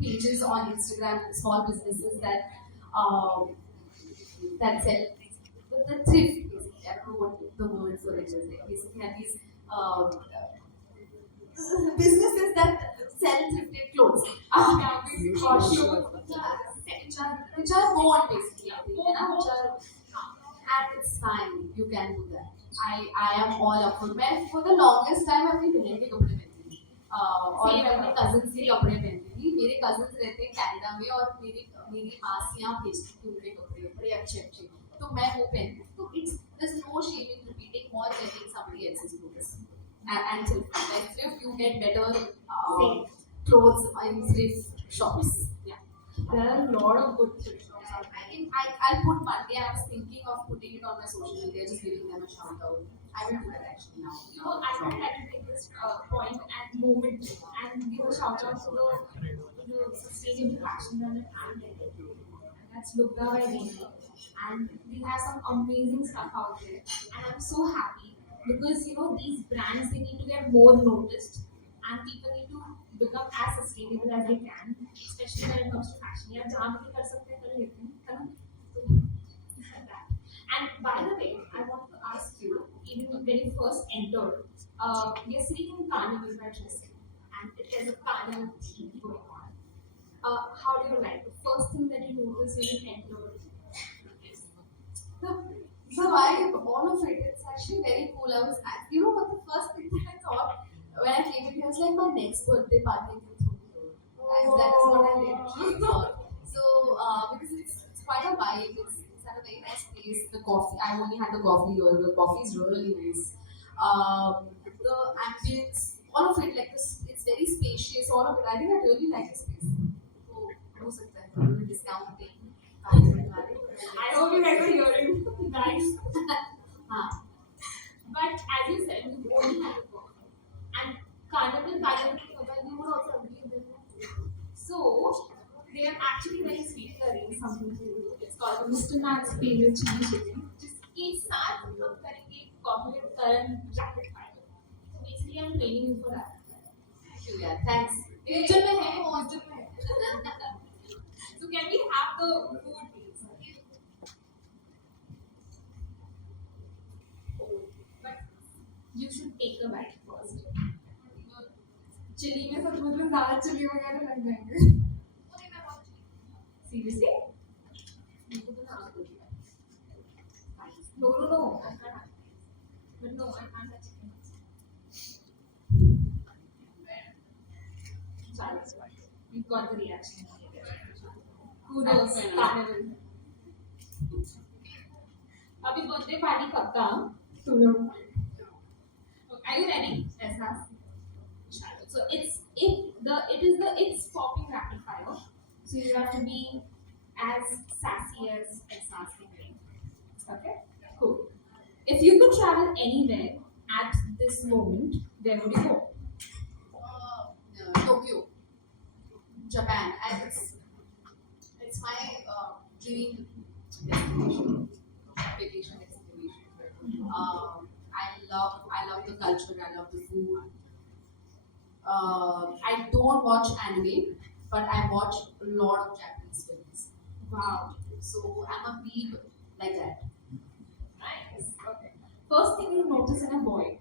pages on Instagram, small businesses that sell the thrift. Basically, I don't know what the word for it is. They basically have these businesses that sell thrifted clothes. Yeah, For sure. Which are worn basically, which are, and it's fine. You can do that. I am all up for. मैं for the longest time अपनी बहन के कपड़े पहनती थी और Same मैं अपने here. cousins के कपड़े पहनती थी. मेरे cousins रहते हैं कनाडा में और मेरी मेरी मासियाँ भेजती थी उनके कपड़े बड़े अच्छे अच्छे. तो मैं वो पहनती थी. तो it's there's no shame in repeating or wearing somebody else's clothes. And thrift you get better Same. clothes in thrift shops. Yeah. There are a lot of good thrift shops out there. I'll put Monday. I was thinking of putting it on my social media, just giving them a shout out. I will do that actually now. You know, I would like to take this point and moment and give a shout out to the sustainable fashion brand that I'm in. And that's Lugda by DIHI. And they have some amazing stuff out there. And I'm so happy because these brands they need to get more noticed and people need to become as sustainable as they can, especially when it comes to fashion. Yeah, जहाँ भी कर सकते हैं कर लेते हैं, है ना? So, that. And by the way, I want to ask you, even when you first entered, we are sitting in Carnival by Tristan, and it is a Carnival theme going on. How do you like the first thing that you notice when you entered? The vibe, all of it, it's actually very cool. You know what the first thing that I thought when I came in here was like my next birthday party can throw me over. That is what I literally thought. So, because it's quite a vibe, it's at a very nice place. The coffee, I only had the coffee here, the coffee is really nice. The ambience, all of it, like this, it's very spacious, all of it. I think I really like this place. So, हो सकता है discount thing. I hope you guys are hearing, guys. हाँ. But as you said, you only had a coffee, and Carnival, by the way, you would also agree with that. So they are actually very sweet curry, something to do. It's called Mr. Man's favorite chili chicken. जिसके साथ हम करेंगे coffee with current rapid fire. So basically, I'm training you for that. Thank you, yeah. Thanks. Future में है, future में है. So can we have the food, please? But you should take a bite first. Chilli में सब मतलब ज़्यादा chilli वगैरह लग जाएंगे. Seriously? No. I can't. But no, I can't touch it. We've got the reaction. Kudos, Carnival. अभी birthday party कब का? Are you ready? Ahsaas? So it's popping rapid fire. So you have to be as sassy as Ahsaas can be. Okay? Cool. If you could travel anywhere at this moment, where would you go? Tokyo, Japan, and it's my dream destination, vacation destination. I love the culture. I love the food. I don't watch anime, but I watch a lot of Japanese films. Wow. So I'm a weeb like that. Nice. Okay. First thing you notice in a boy.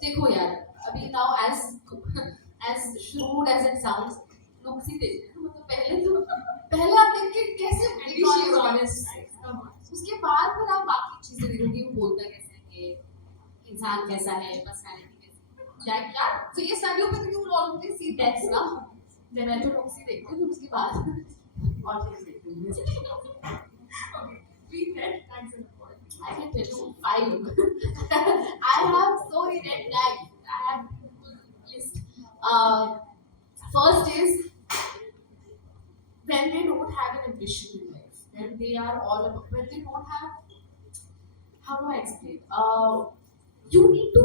देखो यार, अभी now as shrewd as it sounds, looks ही देखते हैं. मतलब पहले आप देख के कैसे And she is recall honest. Guys. Come on. उसके बाद फिर आप बाकी चीजें देखोगे वो बोलता कैसे है, इंसान कैसा है, पर्सनालिटी कैसी है. यार तो ये सारियों पे तो यू ऑलरेडी सी दैट्स ना. जब मैं तो लुक्स ही देखती हूँ, फिर उसके बाद और चीजें देखती हूँ. Okay. 3 red flags in a boy. I can tell you 5. I have so many red flags. I have a full list. First is when they don't have an ambition in life. When they are all about, when they don't have, how do I explain? You need to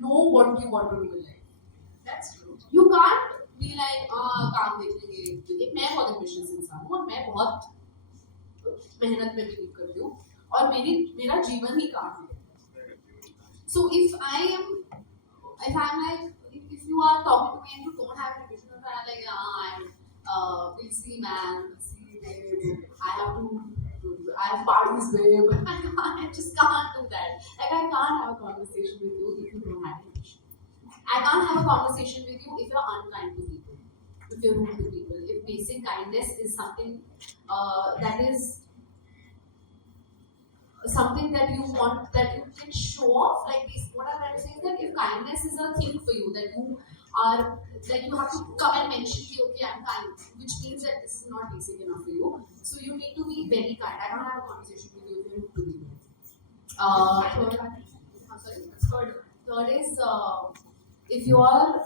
know what you want to do in life. That's true. You can't be like काम देख लेंगे, क्योंकि मैं बहुत ambitious इंसान हूँ और मैं बहुत मेहनत में बिलीव करती हूँ और मेरा जीवन ही काम है. So if I'm like, if you are talking to me and you don't have an ambition, and I'm like, I'm busy man, busy babe, I have parties babe. I just can't do that. Like I can't have a conversation with you if you don't have an ambition. I can't have a conversation with you if you're unkind to people, if you're rude to people, if basic kindness is something that is something that you want, that you can show off. Like this, what I'm trying to say is that if kindness is a thing for you, that you are, that you have to come and mention, okay, I'm kind, which means that this is not basic enough for you. So you need to be very kind. I don't have a conversation with you if you need to be. Third, I'm sorry. Third is if you are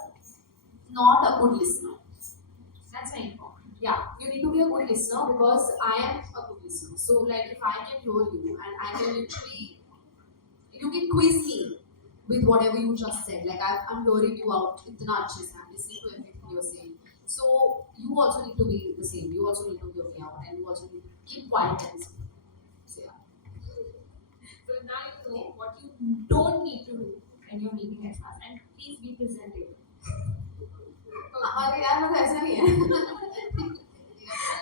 not a good listener. That's very important. Yeah, you need to be a good listener, because I am a good listener. So like if I can hear you and I can literally, you can quiz me with whatever you just said. Like I'm hearing you out, itna अच्छे से, I'm listening to everything you're saying. So you also need to be the same. You also need to be okay out, and you also need to keep quiet and listen. So yeah. So now you know what you don't need to do when you're meeting experts, and please be presentable. अरे यार मतलब ऐसा नहीं है.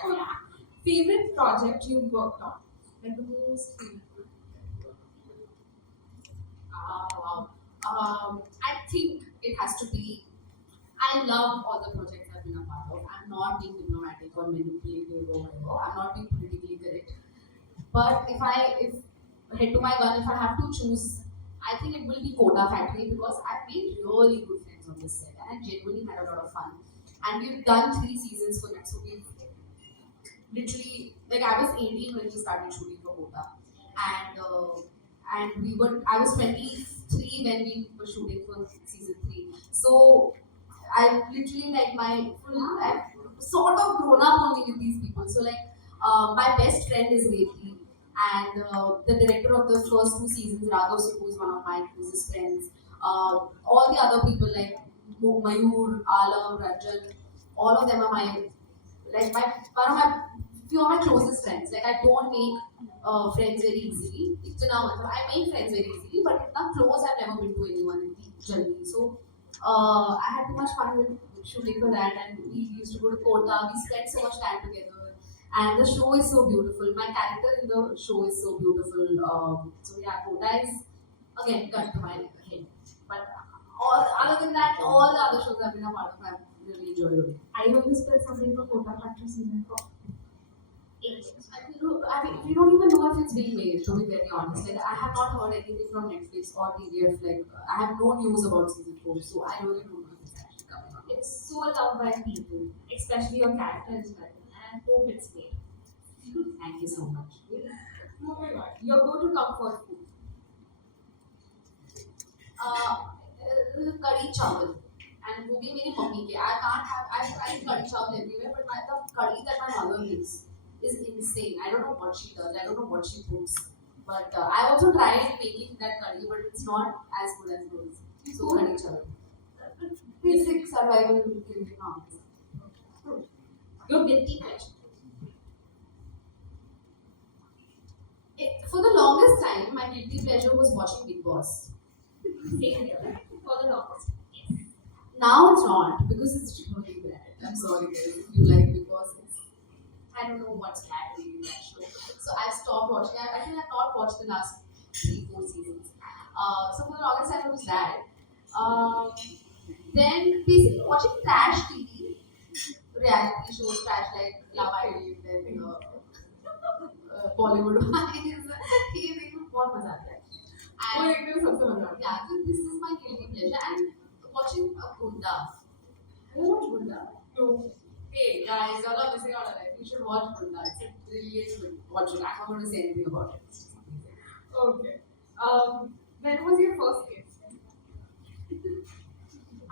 Oh, yeah. Favorite project you worked on? Like the most favorite. Wow. I think it has to be. I love all the projects I've been a part of. I'm not being diplomatic or manipulative or whatever. I'm not being politically correct. But if head to my gun, if I have to choose, I think it will be Kota Factory, because I've made really good friends on this set and I genuinely had a lot of fun. And we've done 3 seasons for it, so we've literally, like I was 18 when we started shooting for Kota, and we were, I was 23 when we were shooting for season 3. So I literally, like, my full, I've sort of grown up only with these people. So like my best friend is Reiki, and the director of the first 2 seasons, Raghav Subbu, is one of my closest friends. All the other people like Mayur, Alam, Ranjan, all of them are my, like my, one of my, few of my closest friends. Like I don't make friends very easily. Itna matlab, I make friends very easily, but itna close I've never been to anyone in the journey. So I had too much fun with shooting for that, and we used to go to Kota. We spent so much time together, and the show is so beautiful. My character in the show is so beautiful. So yeah, Kota is again cut to my head. But all other than that, all the other shows I've been a part of, I've really enjoyed it. I hope you spell something for Kota Factory season 4. I mean, we don't even know if it's being made, to be very honest. Like, I have not heard anything from Netflix or TVF. Like, I have no news about season 4, so I really don't know if it's actually coming out. It's so loved by people, especially your character as well. And I hope it's made. Thank you so much. Moving on. Your go-to comfort food. Curry chawal. And वो भी मेरी mummy के. I can't have. I've tried curry chawal everywhere, but the curry that my mother makes is insane. I don't know what she does. I don't know what she puts. But I also tried making that curry, but it's not as good as those. So curry chawal. Basic survival thing. Your guilty pleasure. For the longest time, my guilty pleasure was watching Big Boss. Same here. For the longest. Yes. Now it's not, because it's really bad. I'm sorry guys if you like, because it's, I don't know what's happening in that show. So I've stopped watching. I think I've not watched the last 3-4 seasons. So for the longest time it was that. Then basically watching trash TV, reality shows, trash like Love Island, then Bollywood. ये देखने में बहुत मजा आता है. वो देखने में सबसे मजा आता है. Yeah, so this is my guilty pleasure, and watching Gunda. Have you watched Gunda? No. Hey guys, y'all are missing out on it. You should watch Gunda. It's a brilliant good. Watch it. I'm not going to say anything about it. It's just amazing. Okay. When was your first kiss?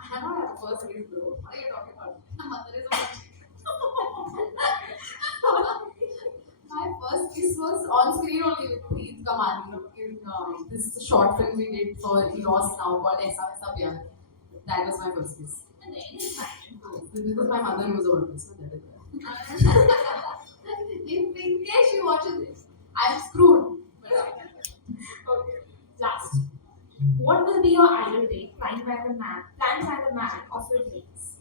I don't have a first kiss, bro. What are you talking about? My mother is a watch. My first kiss was on screen only with Preet Kamani in this short film we did for Eros now called Ahsaas Channa. That was my first kiss. And then it's fine. Because my mother was older, so that is why. In case she watches this, I'm screwed. Okay. Last. What will be your ideal date planned by the man of your dreams?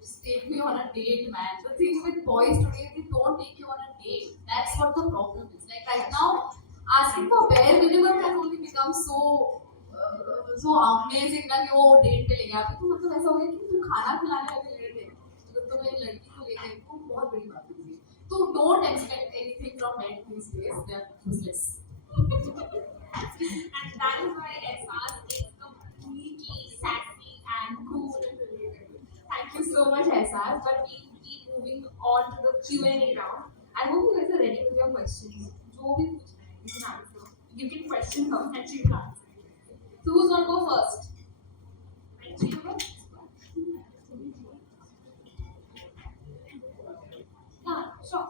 Just take me on a date, man. The thing with boys today, they don't take you on a date. That's what the problem is. Like right now, asking for bare minimum has only become so amazing that you date पे ले गया. अभी तो मतलब ऐसा हो गया कि तुम खाना खिलाने लगे लेट है. तो तुम्हें लड़की को लेकर वो बहुत बड़ी बात होगी. So don't expect anything from men these days. They're useless. And that is why SRs is completely sassy and cool and relatable. Thank you so much, SRs. But we'll be moving on to the Q&A round. I hope you guys are ready with your questions. जो भी पूछना है, you can answer. You can question her and she will answer. So who's gonna go first? Thank you. Yeah, sure.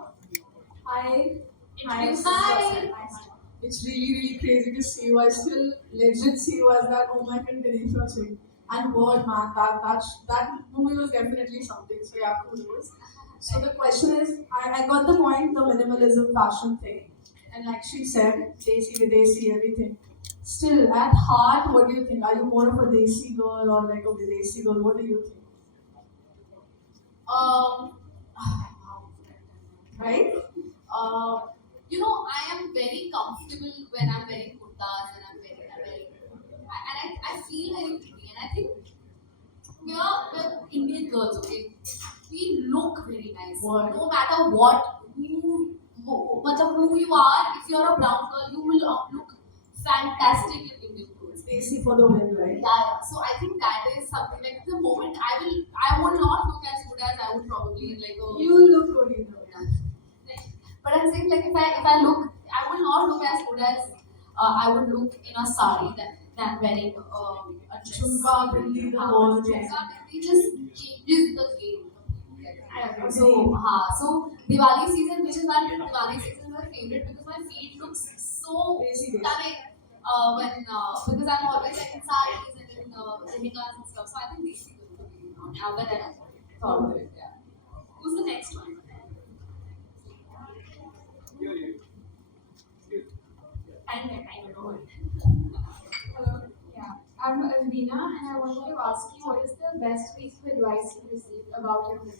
Hi. Hi. Introduce Hi. yourself. It's really, really crazy to see you. I still legit see you as that oh my god Ganesha chick. And word man, that movie was definitely something. So yeah, kudos. So the question is, I got the point, the minimalism fashion thing. And like she said, Desi Videsi, everything. Still, at heart, what do you think? Are you more of a Desi girl or like a Videsi girl? What do you think? Um, Right? uh, I am very comfortable when I'm wearing kurtas and I feel very pretty. And I think we're Indian girls, okay? We look very nice. What? No matter what, who you are, if you're a brown girl, you will look fantastic in Indian clothes. Desi for the win, right? Yeah. So I think that is something like the moment I would not look as good as I would probably like a. You look good, you know. Like, but I'm saying like if I look, I will not look as good as I would look in a sari than wearing a dress. Chumka, bindi, the whole thing. Chumka bindi just changes the game. I agree. So Diwali season, which is why Diwali season is my favorite because my feet looks so Desi, desi. stunning when because I'm always like in sarees and in lehengas and stuff. So I think these things will be now that I thought of it. Yeah. Who's the next one? Time, don't worry. Hello. Yeah, I'm Alvina, and I wanted to ask you what is the best piece of advice you received about your career?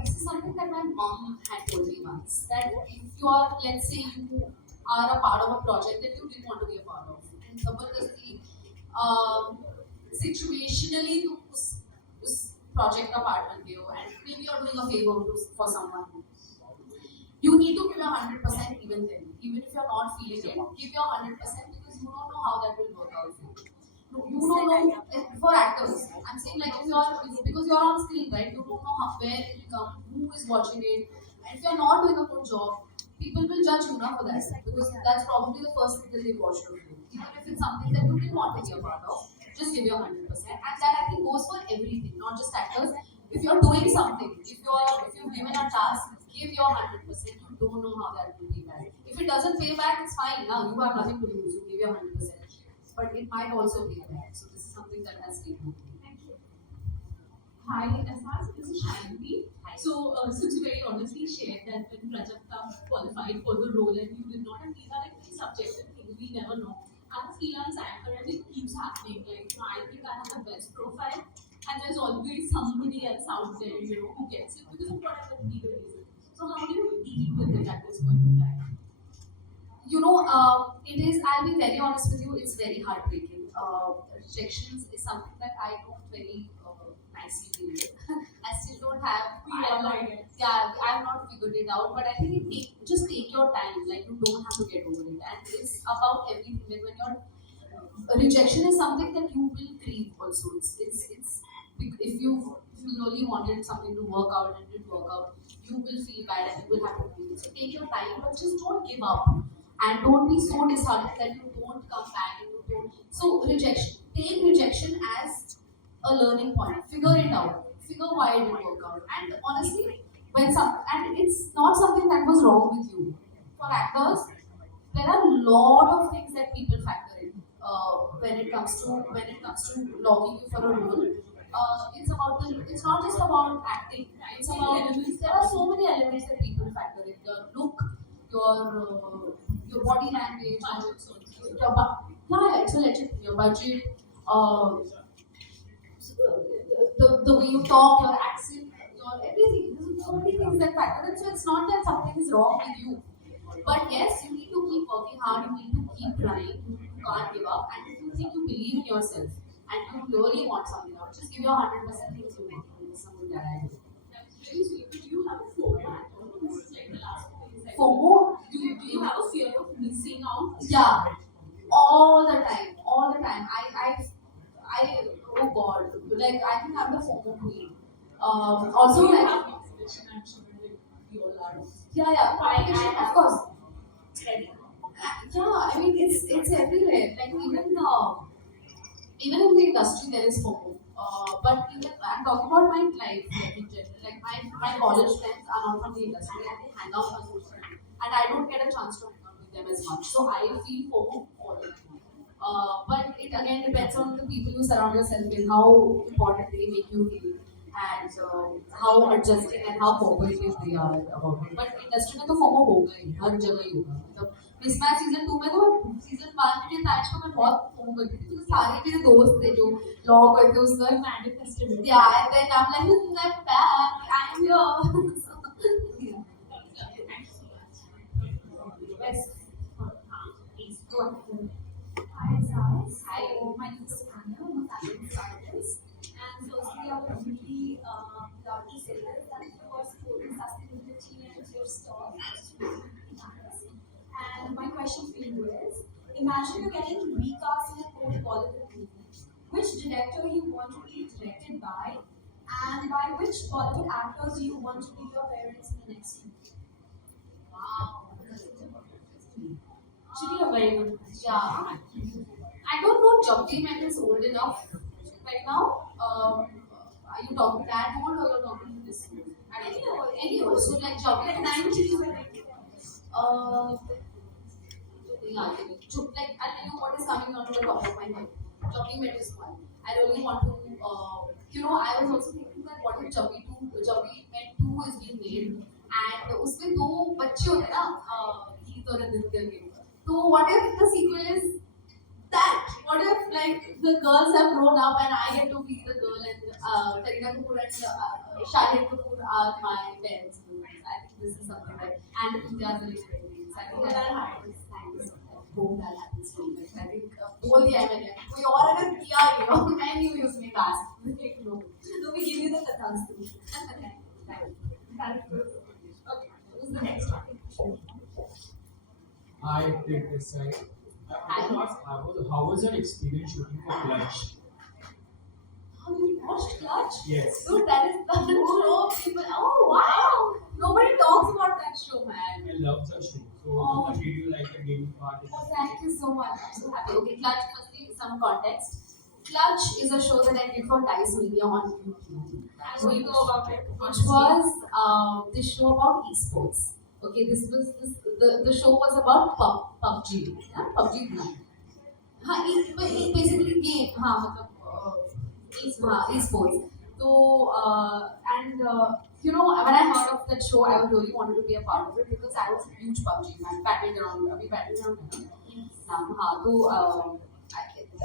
This is something that my mom had told me once that if you are, let's say, you are a part of a project that you didn't want to be a part of, and जबरदस्ती situationally to उस project का part बन गए हो, and maybe you're doing a favor for someone. You need to give your 100% even then, even if you're not feeling it. Give your 100% because you don't know how that will work out for you. No, you don't know for actors. I'm saying like because you're on screen, right? You don't know where it will come, who is watching it, and if you're not doing a good job, people will judge you now for that because that's probably the first thing that they watched of you. Even if it's something that you didn't want to be a part of, just give your 100%, and that I think goes for everything, not just actors. If you're doing something, if you've given a task, give your 100%. You don't know how that will be back. If it doesn't pay back, it's fine. Now you have nothing to lose. You give your 100%, but it might also pay back. So this is something that has stayed with me. Thank you. Hi, Ahsaas, this is Shanti. Since you very honestly shared that when Prajakta qualified for the role and you did not, and these are like very subjective things, we never know. I'm a freelance actor and it keeps happening. Like, I think I have the best profile, and there's always somebody else out there, who gets it because of whatever be the reason. So, how do you deal with it at this point of time? It is. I'll be very honest with you. It's very heartbreaking. Rejections is something that I don't very nicely deal with. I still don't have. We all like it. Yeah, I've not figured it out. But I think just take your time. Like you don't have to get over it. And it's about everything. Like when you're rejection is something that you will grieve also. It's if you really wanted something to work out and it didn't work out, you will feel bad and you will have to grieve. So take your time, but just don't give up and don't be so disheartened that you don't come back and you don't. So rejection, take rejection as a learning point. Figure it out. Figure why it didn't work out. And honestly, and it's not something that was wrong with you. For actors, there are a lot of things that people factor in when it comes to logging you for a role. It's not just about acting. It's about there are so many elements that people factor in. Your look, your body language, it's a legit your budget, the way you talk, your accent, your everything. There's so many things that factor in. So it's not that something is wrong with you. But yes, you need to keep working hard, you need to keep trying, you can't give up. And if you think you believe in yourself and you really want something out, just give your 100% things you make. It's something that I do. very sweet. But do you have a FOMO at all? This is like the last thing. FOMO? Do you have a fear of missing out? Yeah, all the time, all the time. Oh God, like I think I'm the FOMO queen. Also, Do you like, have competition? I'm sure that we all are. yeah, competition, of course. Very. Yeah, I mean it's everywhere. Like even in the industry there is FOMO. But even I'm talking about my life, like in general. Like my college friends are not from the industry and they hang out on social media. And I don't get a chance to hang out with them as much. So I feel FOMO all the time. But it again depends on the people you surround yourself with, how important they make you feel, and how adjusting and how cooperative they are about it. But industry में तो FOMO होगा ही, हर जगह ही होगा. मतलब mismatch season 2 में तो season 1 के batch को मैं बहुत FOMO करती थी क्योंकि सारे मेरे दोस्त थे जो लॉ करते उसका Manifested it. yeah, and then I'm like, I'm back, I'm here. So, yeah. Thank you so much. Yes. Please go ahead. Hi, Ahsaas. Hi. So, my name is Hanna. I'm a fashion stylist. And firstly, I would really love to say this that you are supporting sustainability and thrift stores, which is really nice. And my question for you is imagine you're getting recast in a old Bollywood movie. Which director you want to be directed by, and by which Bollywood actors do you want to be your parents in the next movie? Wow. Should be a very good question. Yeah. I don't know Jabdi man is old enough right now. Are you talking that old or you're talking this old? Any old. So like Jabdi 90s. Yeah, like I'll tell you what is coming onto the top of my head. Jabdi man is one. I really want to. I was also thinking that what if Jabdi man 2 is being made, and उसमें दो बच्चे होते हैं ना, गीत और आदित्य के. So what if the sequel is that? What if like the girls have grown up and I get to be the girl and Kareena Kapoor and Shahid Kapoor are my parents? I think this is something that and India's a little bit. I think that happens. Thanks. I hope that happens too. Like, I think बोल दिया है मैंने. कोई और अगर किया and you use me cast. No. So we give you the kathas too. That is good. Okay. Who's the next one? I did this side. I want to ask, how was your experience shooting for Clutch? Oh, you watched Clutch? Yes. Dude, that is the show people. Oh wow! Nobody talks about that show, man. I love the show. So, Oh. did you like the gaming part? Oh, thank you so much. I'm so happy. Okay, Clutch, firstly, some context. Clutch is a show that I did for Dice Media on YouTube. I will know about it. Which was this show about esports. Okay, the show was about PUBG. Yeah, PUBG. हाँ, basically game. हाँ, मतलब esports. So when I heard of that show, I really wanted to be a part of it because I was a huge PUBG fan. Battleground, अभी Battleground है ना? हाँ, तो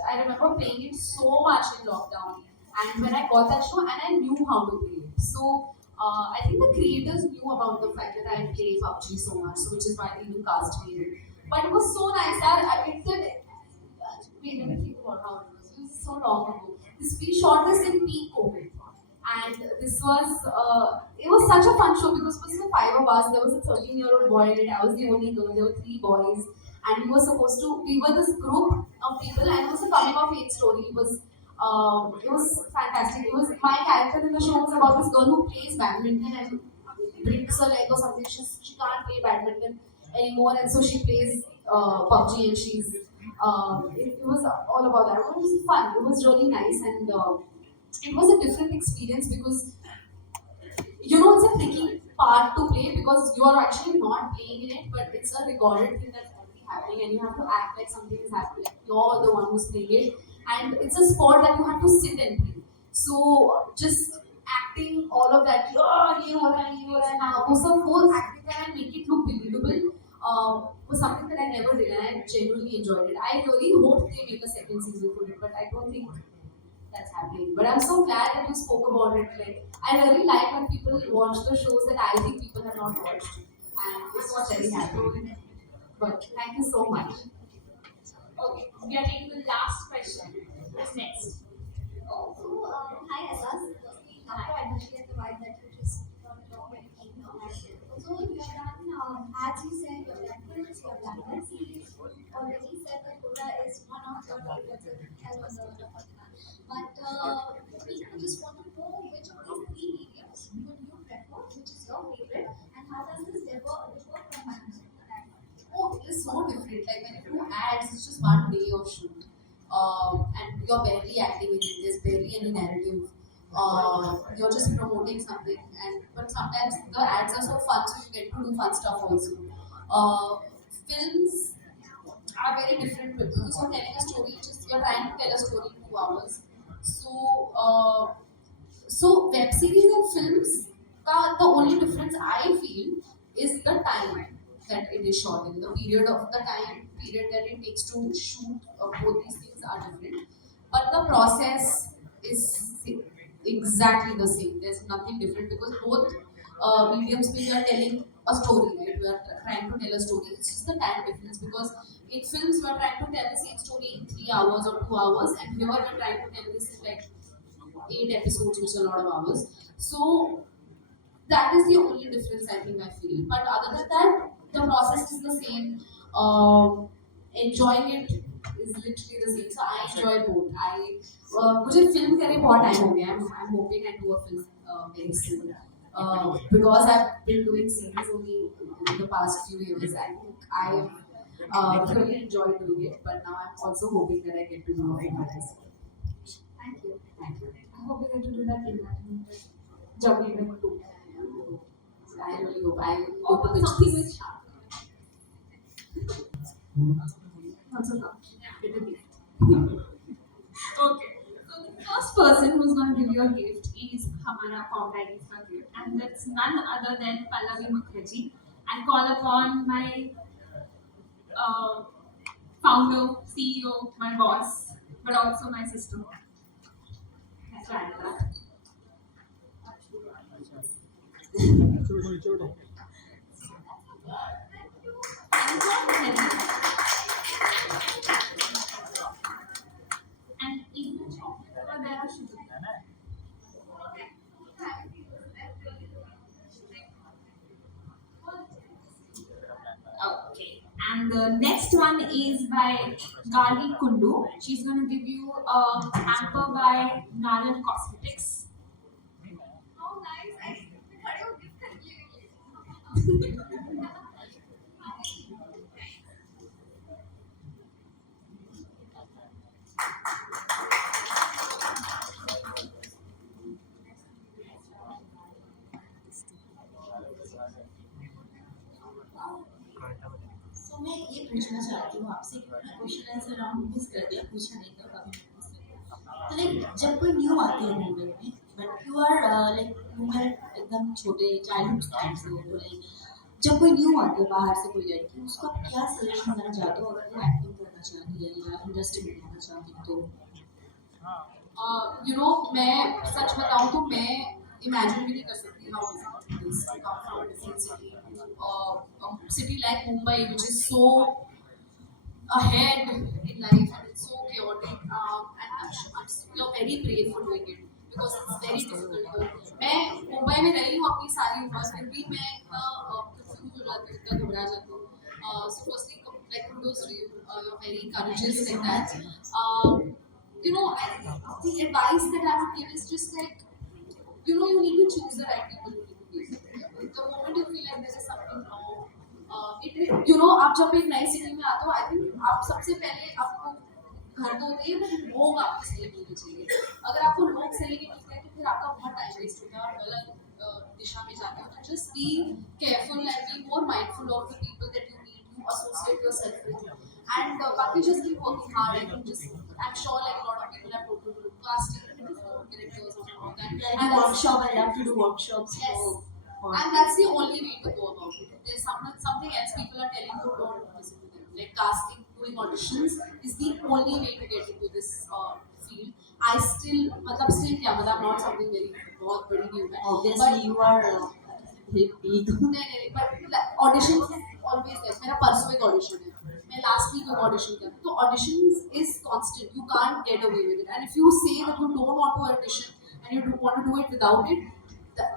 I remember playing it so much in lockdown. And when I got that show, and I knew how to play it. So I think the creators knew about the fact that I play PUBG so much, so which is why they even cast me in. But it was so nice. I picked it. Wait, let me think about how it was. It was so long ago. We shot this in peak COVID. And this was, it was such a fun show because it was 5 of us. There was a 13-year-old boy in it. I was the only girl. There were 3 boys. And we were this group of people, and it was a coming of age story. It was fantastic. My character in the show was about this girl who plays badminton and breaks her leg or something. She can't play badminton anymore, and so she plays PUBG, and it was all about that. It was fun. It was really nice, and it was a different experience because it's a tricky part to play because you are actually not playing in it, but it's a recorded thing that's already happening, and you have to act like something is happening. Like you're the one who's playing it, and it's a sport that you have to sit and play. So just acting all of that, ये हो रहा है, ये हो रहा है, हाँ, वो सब whole acting and make it look believable was something that I never did, and I genuinely enjoyed it. I really hope they make a second season for it, but I don't think that's happening. But I'm so glad that you spoke about it. Like, I really like when people watch the shows that I think people have not watched, and this was very happy. But thank you so much. Okay, we are taking the last question. Who's next? Hi, Ahsaas. Firstly, love to appreciate the vibe that you just But we just want to know which of these three mediums would you prefer, which is your favorite, and how does this differ from mine? Oh, it's so different. Like when you do ads, it's just one day of shoot, and you're barely acting in it. There's barely any narrative. You're just promoting something, and but sometimes the ads are so fun, so you get to do fun stuff also. Films are very different because you're telling a story, which is you're trying to tell a story in 2 hours. So, web series and films, the only difference I feel is the time that it is shot in. The period of the time period that it takes to shoot both these things are different, but the process is exactly the same. There's nothing different because both mediums we are telling a story, right? We are trying to tell a story. It's just the time difference because in films we are trying to tell the same story in 3 hours or 2 hours, and here we're trying to tell this in like 8 episodes, which is a lot of hours. So that is the only difference I think I feel. But other than that, the process is the same. Enjoying it is literally the same. So I enjoy both. I मुझे film करे बहुत time हो गया. I'm hoping I do a film very soon. Because I've been doing series only in the past few years. I think I really enjoyed doing it. But now I'm also hoping that I get to do a film very soon. Thank you. Thank you. I hope you get to do that in that job even too. I really hope I will Or go to something the with sharp. Also come. Get a gift. Okay. So the first person who's going to give you a gift is Hamara from Diaries gift, and that's none other than Pallavi Mukherjee. And call upon my uh, founder, CEO, my boss, but also my sister. That's right. And even the chocolate over there are sugar. Okay. And the next one is by Gali Kundu. She's going to give you a hamper by Nalan Cosmetics. How nice! I खड़े हो gift खरीद लेंगे. सो मैं ये पूछना चाहती हूँ आपसे कि मैंने क्वेश्चन आंसर राउंड मिस कर दिया पूछा नहीं था कभी मिस कर दिया तो लाइक जब कोई न्यू आती है मुंबई में but you are like Mumbai एकदम छोटे चाइल्डहुड टाइम से हो तो लाइक जब कोई न्यू आती है बाहर से कोई लड़की उसको आप क्या सजेशन देना चाहते हो अगर वो एक्टिंग करना चाहती है या इंडस्ट्री में जाना चाहती है तो मैं सच बताऊं तो मैं इमेजिन भी नहीं कर सकती how difficult it is to come from a different city like Mumbai which is so ahead in life and it's so chaotic and you're very brave for doing it because it's very difficult. मैं मुंबई में रही हूँ अपनी सारी उम्र फिर भी मैं इतना confused हो जाती हूँ इतना घबरा जाती हूँ so firstly like kudos to you you're very courageous like that the advice that I would give is just like you need to choose the right people you need to be the moment you feel like there is something wrong आप जब एक नई city में आते हो I think आप सबसे पहले आपको घर तो होते हैं बट लोग आपको सही मिलने चाहिए अगर आपको लोग सही नहीं मिलते हैं तो फिर आपका बहुत टाइम वेस्ट होता है और अलग दिशा में जाते हो तो just be careful and be more mindful of the people that you meet you associate yourself with and बाकी just keep working hard I think just I am sure like lot of people have told you casting directors and all that like and workshop I love to do workshops yes. for And that's the only way to go about it. If there's something else people are telling you, don't listen to them. Like casting, doing auditions is the only way to get into this field. I still, I'm not something very very new. obviously you are big but audition is always there. मेरा परसों एक audition है. मैं last week एक audition किया. तो auditions is constant. You can't get away with it. And if you say that you don't want to audition and you don't want to do it without it,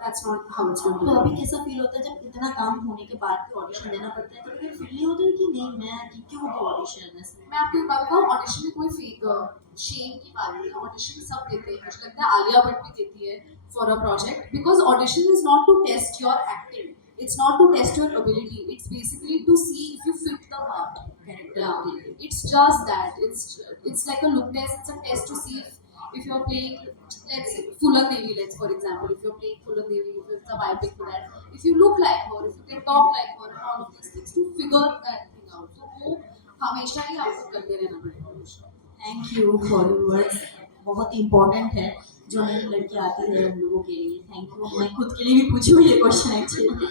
that's not how it's going to तो be. अभी कैसा feel होता है जब इतना काम होने के बाद भी ऑडिशन देना पड़ता है, तो फिर फील नहीं होता है कि नहीं मैं कि क्यों दूँ ऑडिशन इसमें? मैं आपको एक बात बताऊँ, ऑडिशन में कोई शेम की बात नहीं है, ऑडिशन सब देते हैं, मुझे लगता है आलिया भट्ट भी देती है for a project, because audition is not to test your acting, it's not to test your ability, it's basically to see if you fit the part. Yeah, it's just that, it's like a look test, it's a test to see if you're playing, let's say Fuller Devi, let's for example, if you're playing Fuller Devi, if it's a biopic for that, if you look like her, if you can talk like her and all of these things, to figure that thing out, तो वो हमेशा ही आपको करते रहना पड़ेगा. Thank you for your words, बहुत important है जो नई लड़की आती है उन लोगों के लिए. Thank you. मैं खुद के लिए भी पूछूँ ये question actually.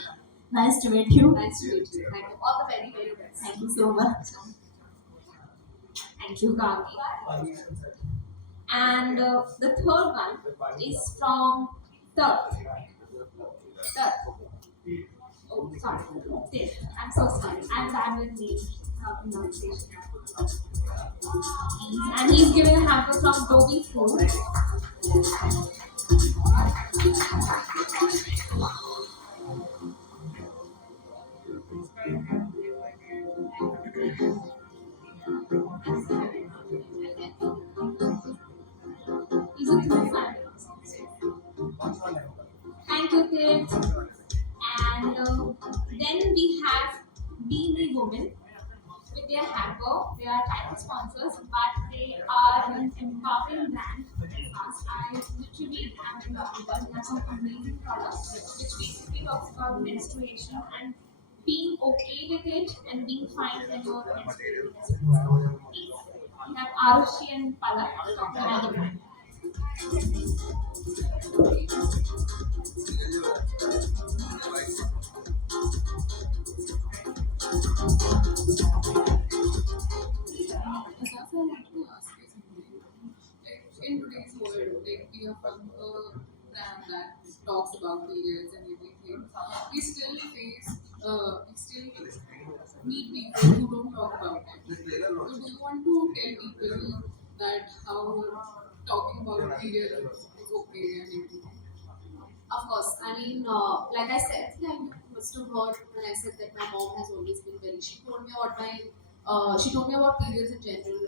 Nice to meet you. Nice to meet you, thank you, all the very very best. Thank you so much. Thank you, Gavi. And the third one is from Third. Oh, sorry. This. I'm so sorry. I'm bad with names. Pronunciation. And he's giving a hamper from Dobie Food. He's a true fan. Thank you, kids. And then we have Being the Women with their hamper. They are title sponsors, but they are an empowering brand. I literally am in love with them. They have some amazing products, which basically talks about menstruation and being okay with it and being fine when you're menstruating. We have Arushi and Palak talking about the brand. Asaf, I want to ask you something. Like, in today's world, like we have found a brand that talks about periods and everything. We still meet people who don't talk about it. So do you want to tell people that how talking about periods is okay and everything? Of course, I mean, like I said, like you must have heard when I said that my mom has always been very. She told me about periods in general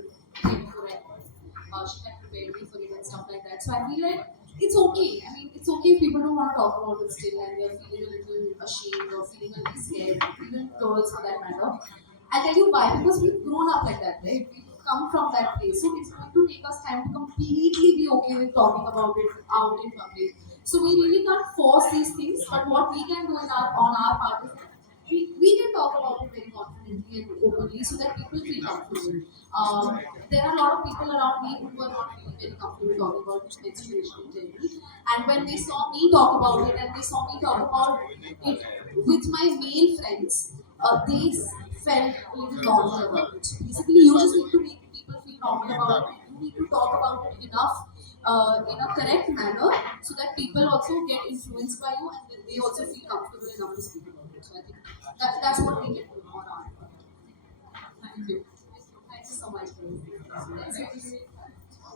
way before I got. She had prepared me for it and stuff like that. So I feel like it's okay. I mean, it's okay if people don't want to talk about it still and they're feeling a little ashamed or feeling a little scared, even girls for that matter. I'll tell you why, because we've grown up like that, right? We've come from that place. So it's going to take us time to completely be okay with talking about it out in public. So we really can't force these things, but what we can do on our part is that we can talk about it very confidently and openly so that people feel comfortable. There are a lot of people around me who are not feeling very comfortable talking about menstruation in general. And when they saw me talk about it and they saw me talk about it with my male friends, they felt a little normal about it. Basically, you just need to make people feel normal about it. You need to talk about it enough in a correct manner so that people also get influenced by you and then they also feel comfortable enough to speak about it. So I think that's what we can do on our part. Thank you. Thank you so much.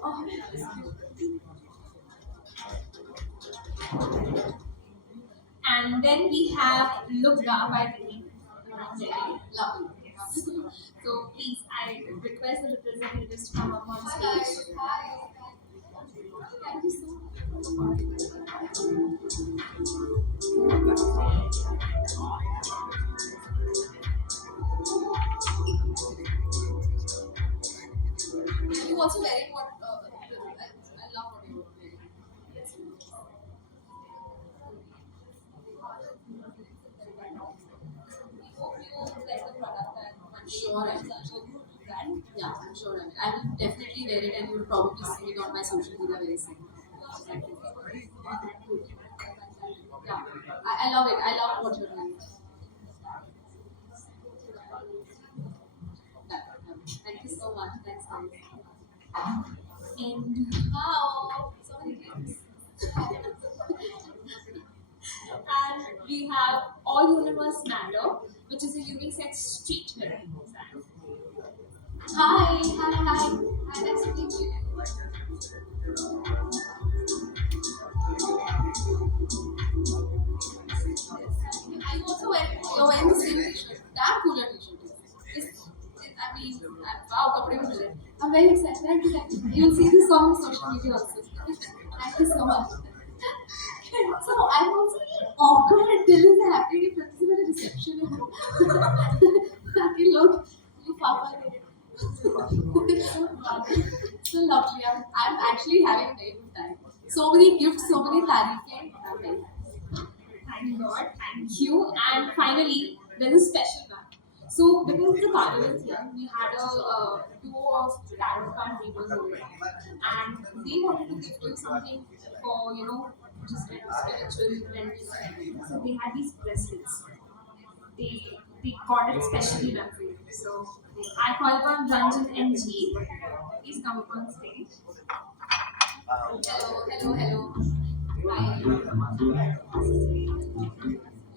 Oh, And then we have Lugda by the name. lovely. So please, I request the representatives to come up on stage. Thank you so much. You also wearing what? I love what you're wearing. I'm sure I will. Yeah, I'm sure I will. I will definitely wear it and you'll probably see it on my social media very soon. Yeah, I love it. I love what you're doing. Thank you so much. Thanks, guys. And Wow, so many things. And we have All Universe Matter, which is a unisex streetwear brand. Hi. Nice to meet you. you're wearing the same t-shirt. Damn cooler t-shirt. I mean, wow, kapde bhi mil rahe. I'm very excited. Thank you, thank you. You'll see this on social media also. Thank you so much. So I'm also awkward till it's happening in front of the reception. Okay, look, you papa. So lovely. I'm actually having a very good time. So many gifts, so many tarife. Thank God, thank you. And finally, there's a special one. So, because the carnival here, we had a duo of tarot card readers over there, and they wanted to give you something for, just kind of spiritual wellness. So, they had these bracelets. They got it specially done for you. So, I call upon Ranjan and Jeet. Please come up on stage. Hello, hello, hello. Hi.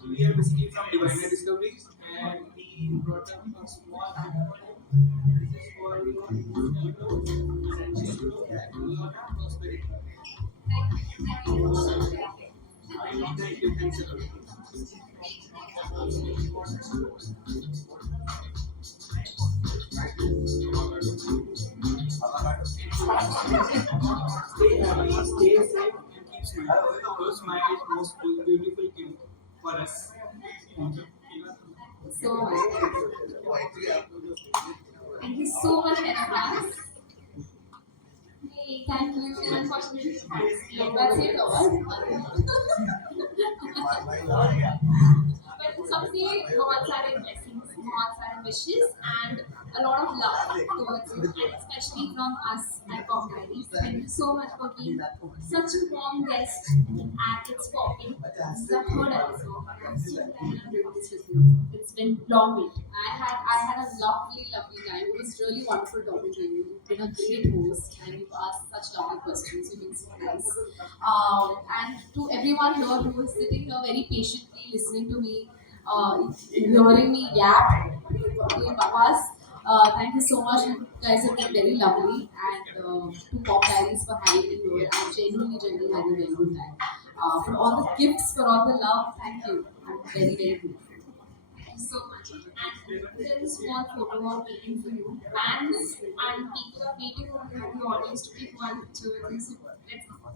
We are basically from Divine Discoveries, and we brought up a small hanna. This is for essentially prosperity. Thank you, thanks a lot. Stay happy, stay safe, and keep smiling. Your smile is most beautiful gift for us. Thank you. So, Thank you so much, Ahsaas. hey, thank you. Unfortunately, That's it all. but सबसे बहुत सारे blessings, बहुत सारे wishes, and a lot of love towards you, and especially from us at Diaries. Thank you so much for being such a warm guest at It's Popping. This is the third episode. I'm so glad I'm doing this with you. It's been long wait. I had a lovely, lovely time. It was really wonderful talking to you. You've been a great host and you've asked such lovely questions. You've been so nice. And to everyone here who is sitting here very patiently listening to me, hearing me yap, doing babas, thank you so much. You guys have been very lovely. And to Pop Diaries for having me here. I genuinely, genuinely had a very good time. For all the gifts, for all the love, thank you. I'm very, very grateful. Thank you so much. And there is one photo of waiting for you. Fans and people are waiting for the audience to take one picture with you. So let's go.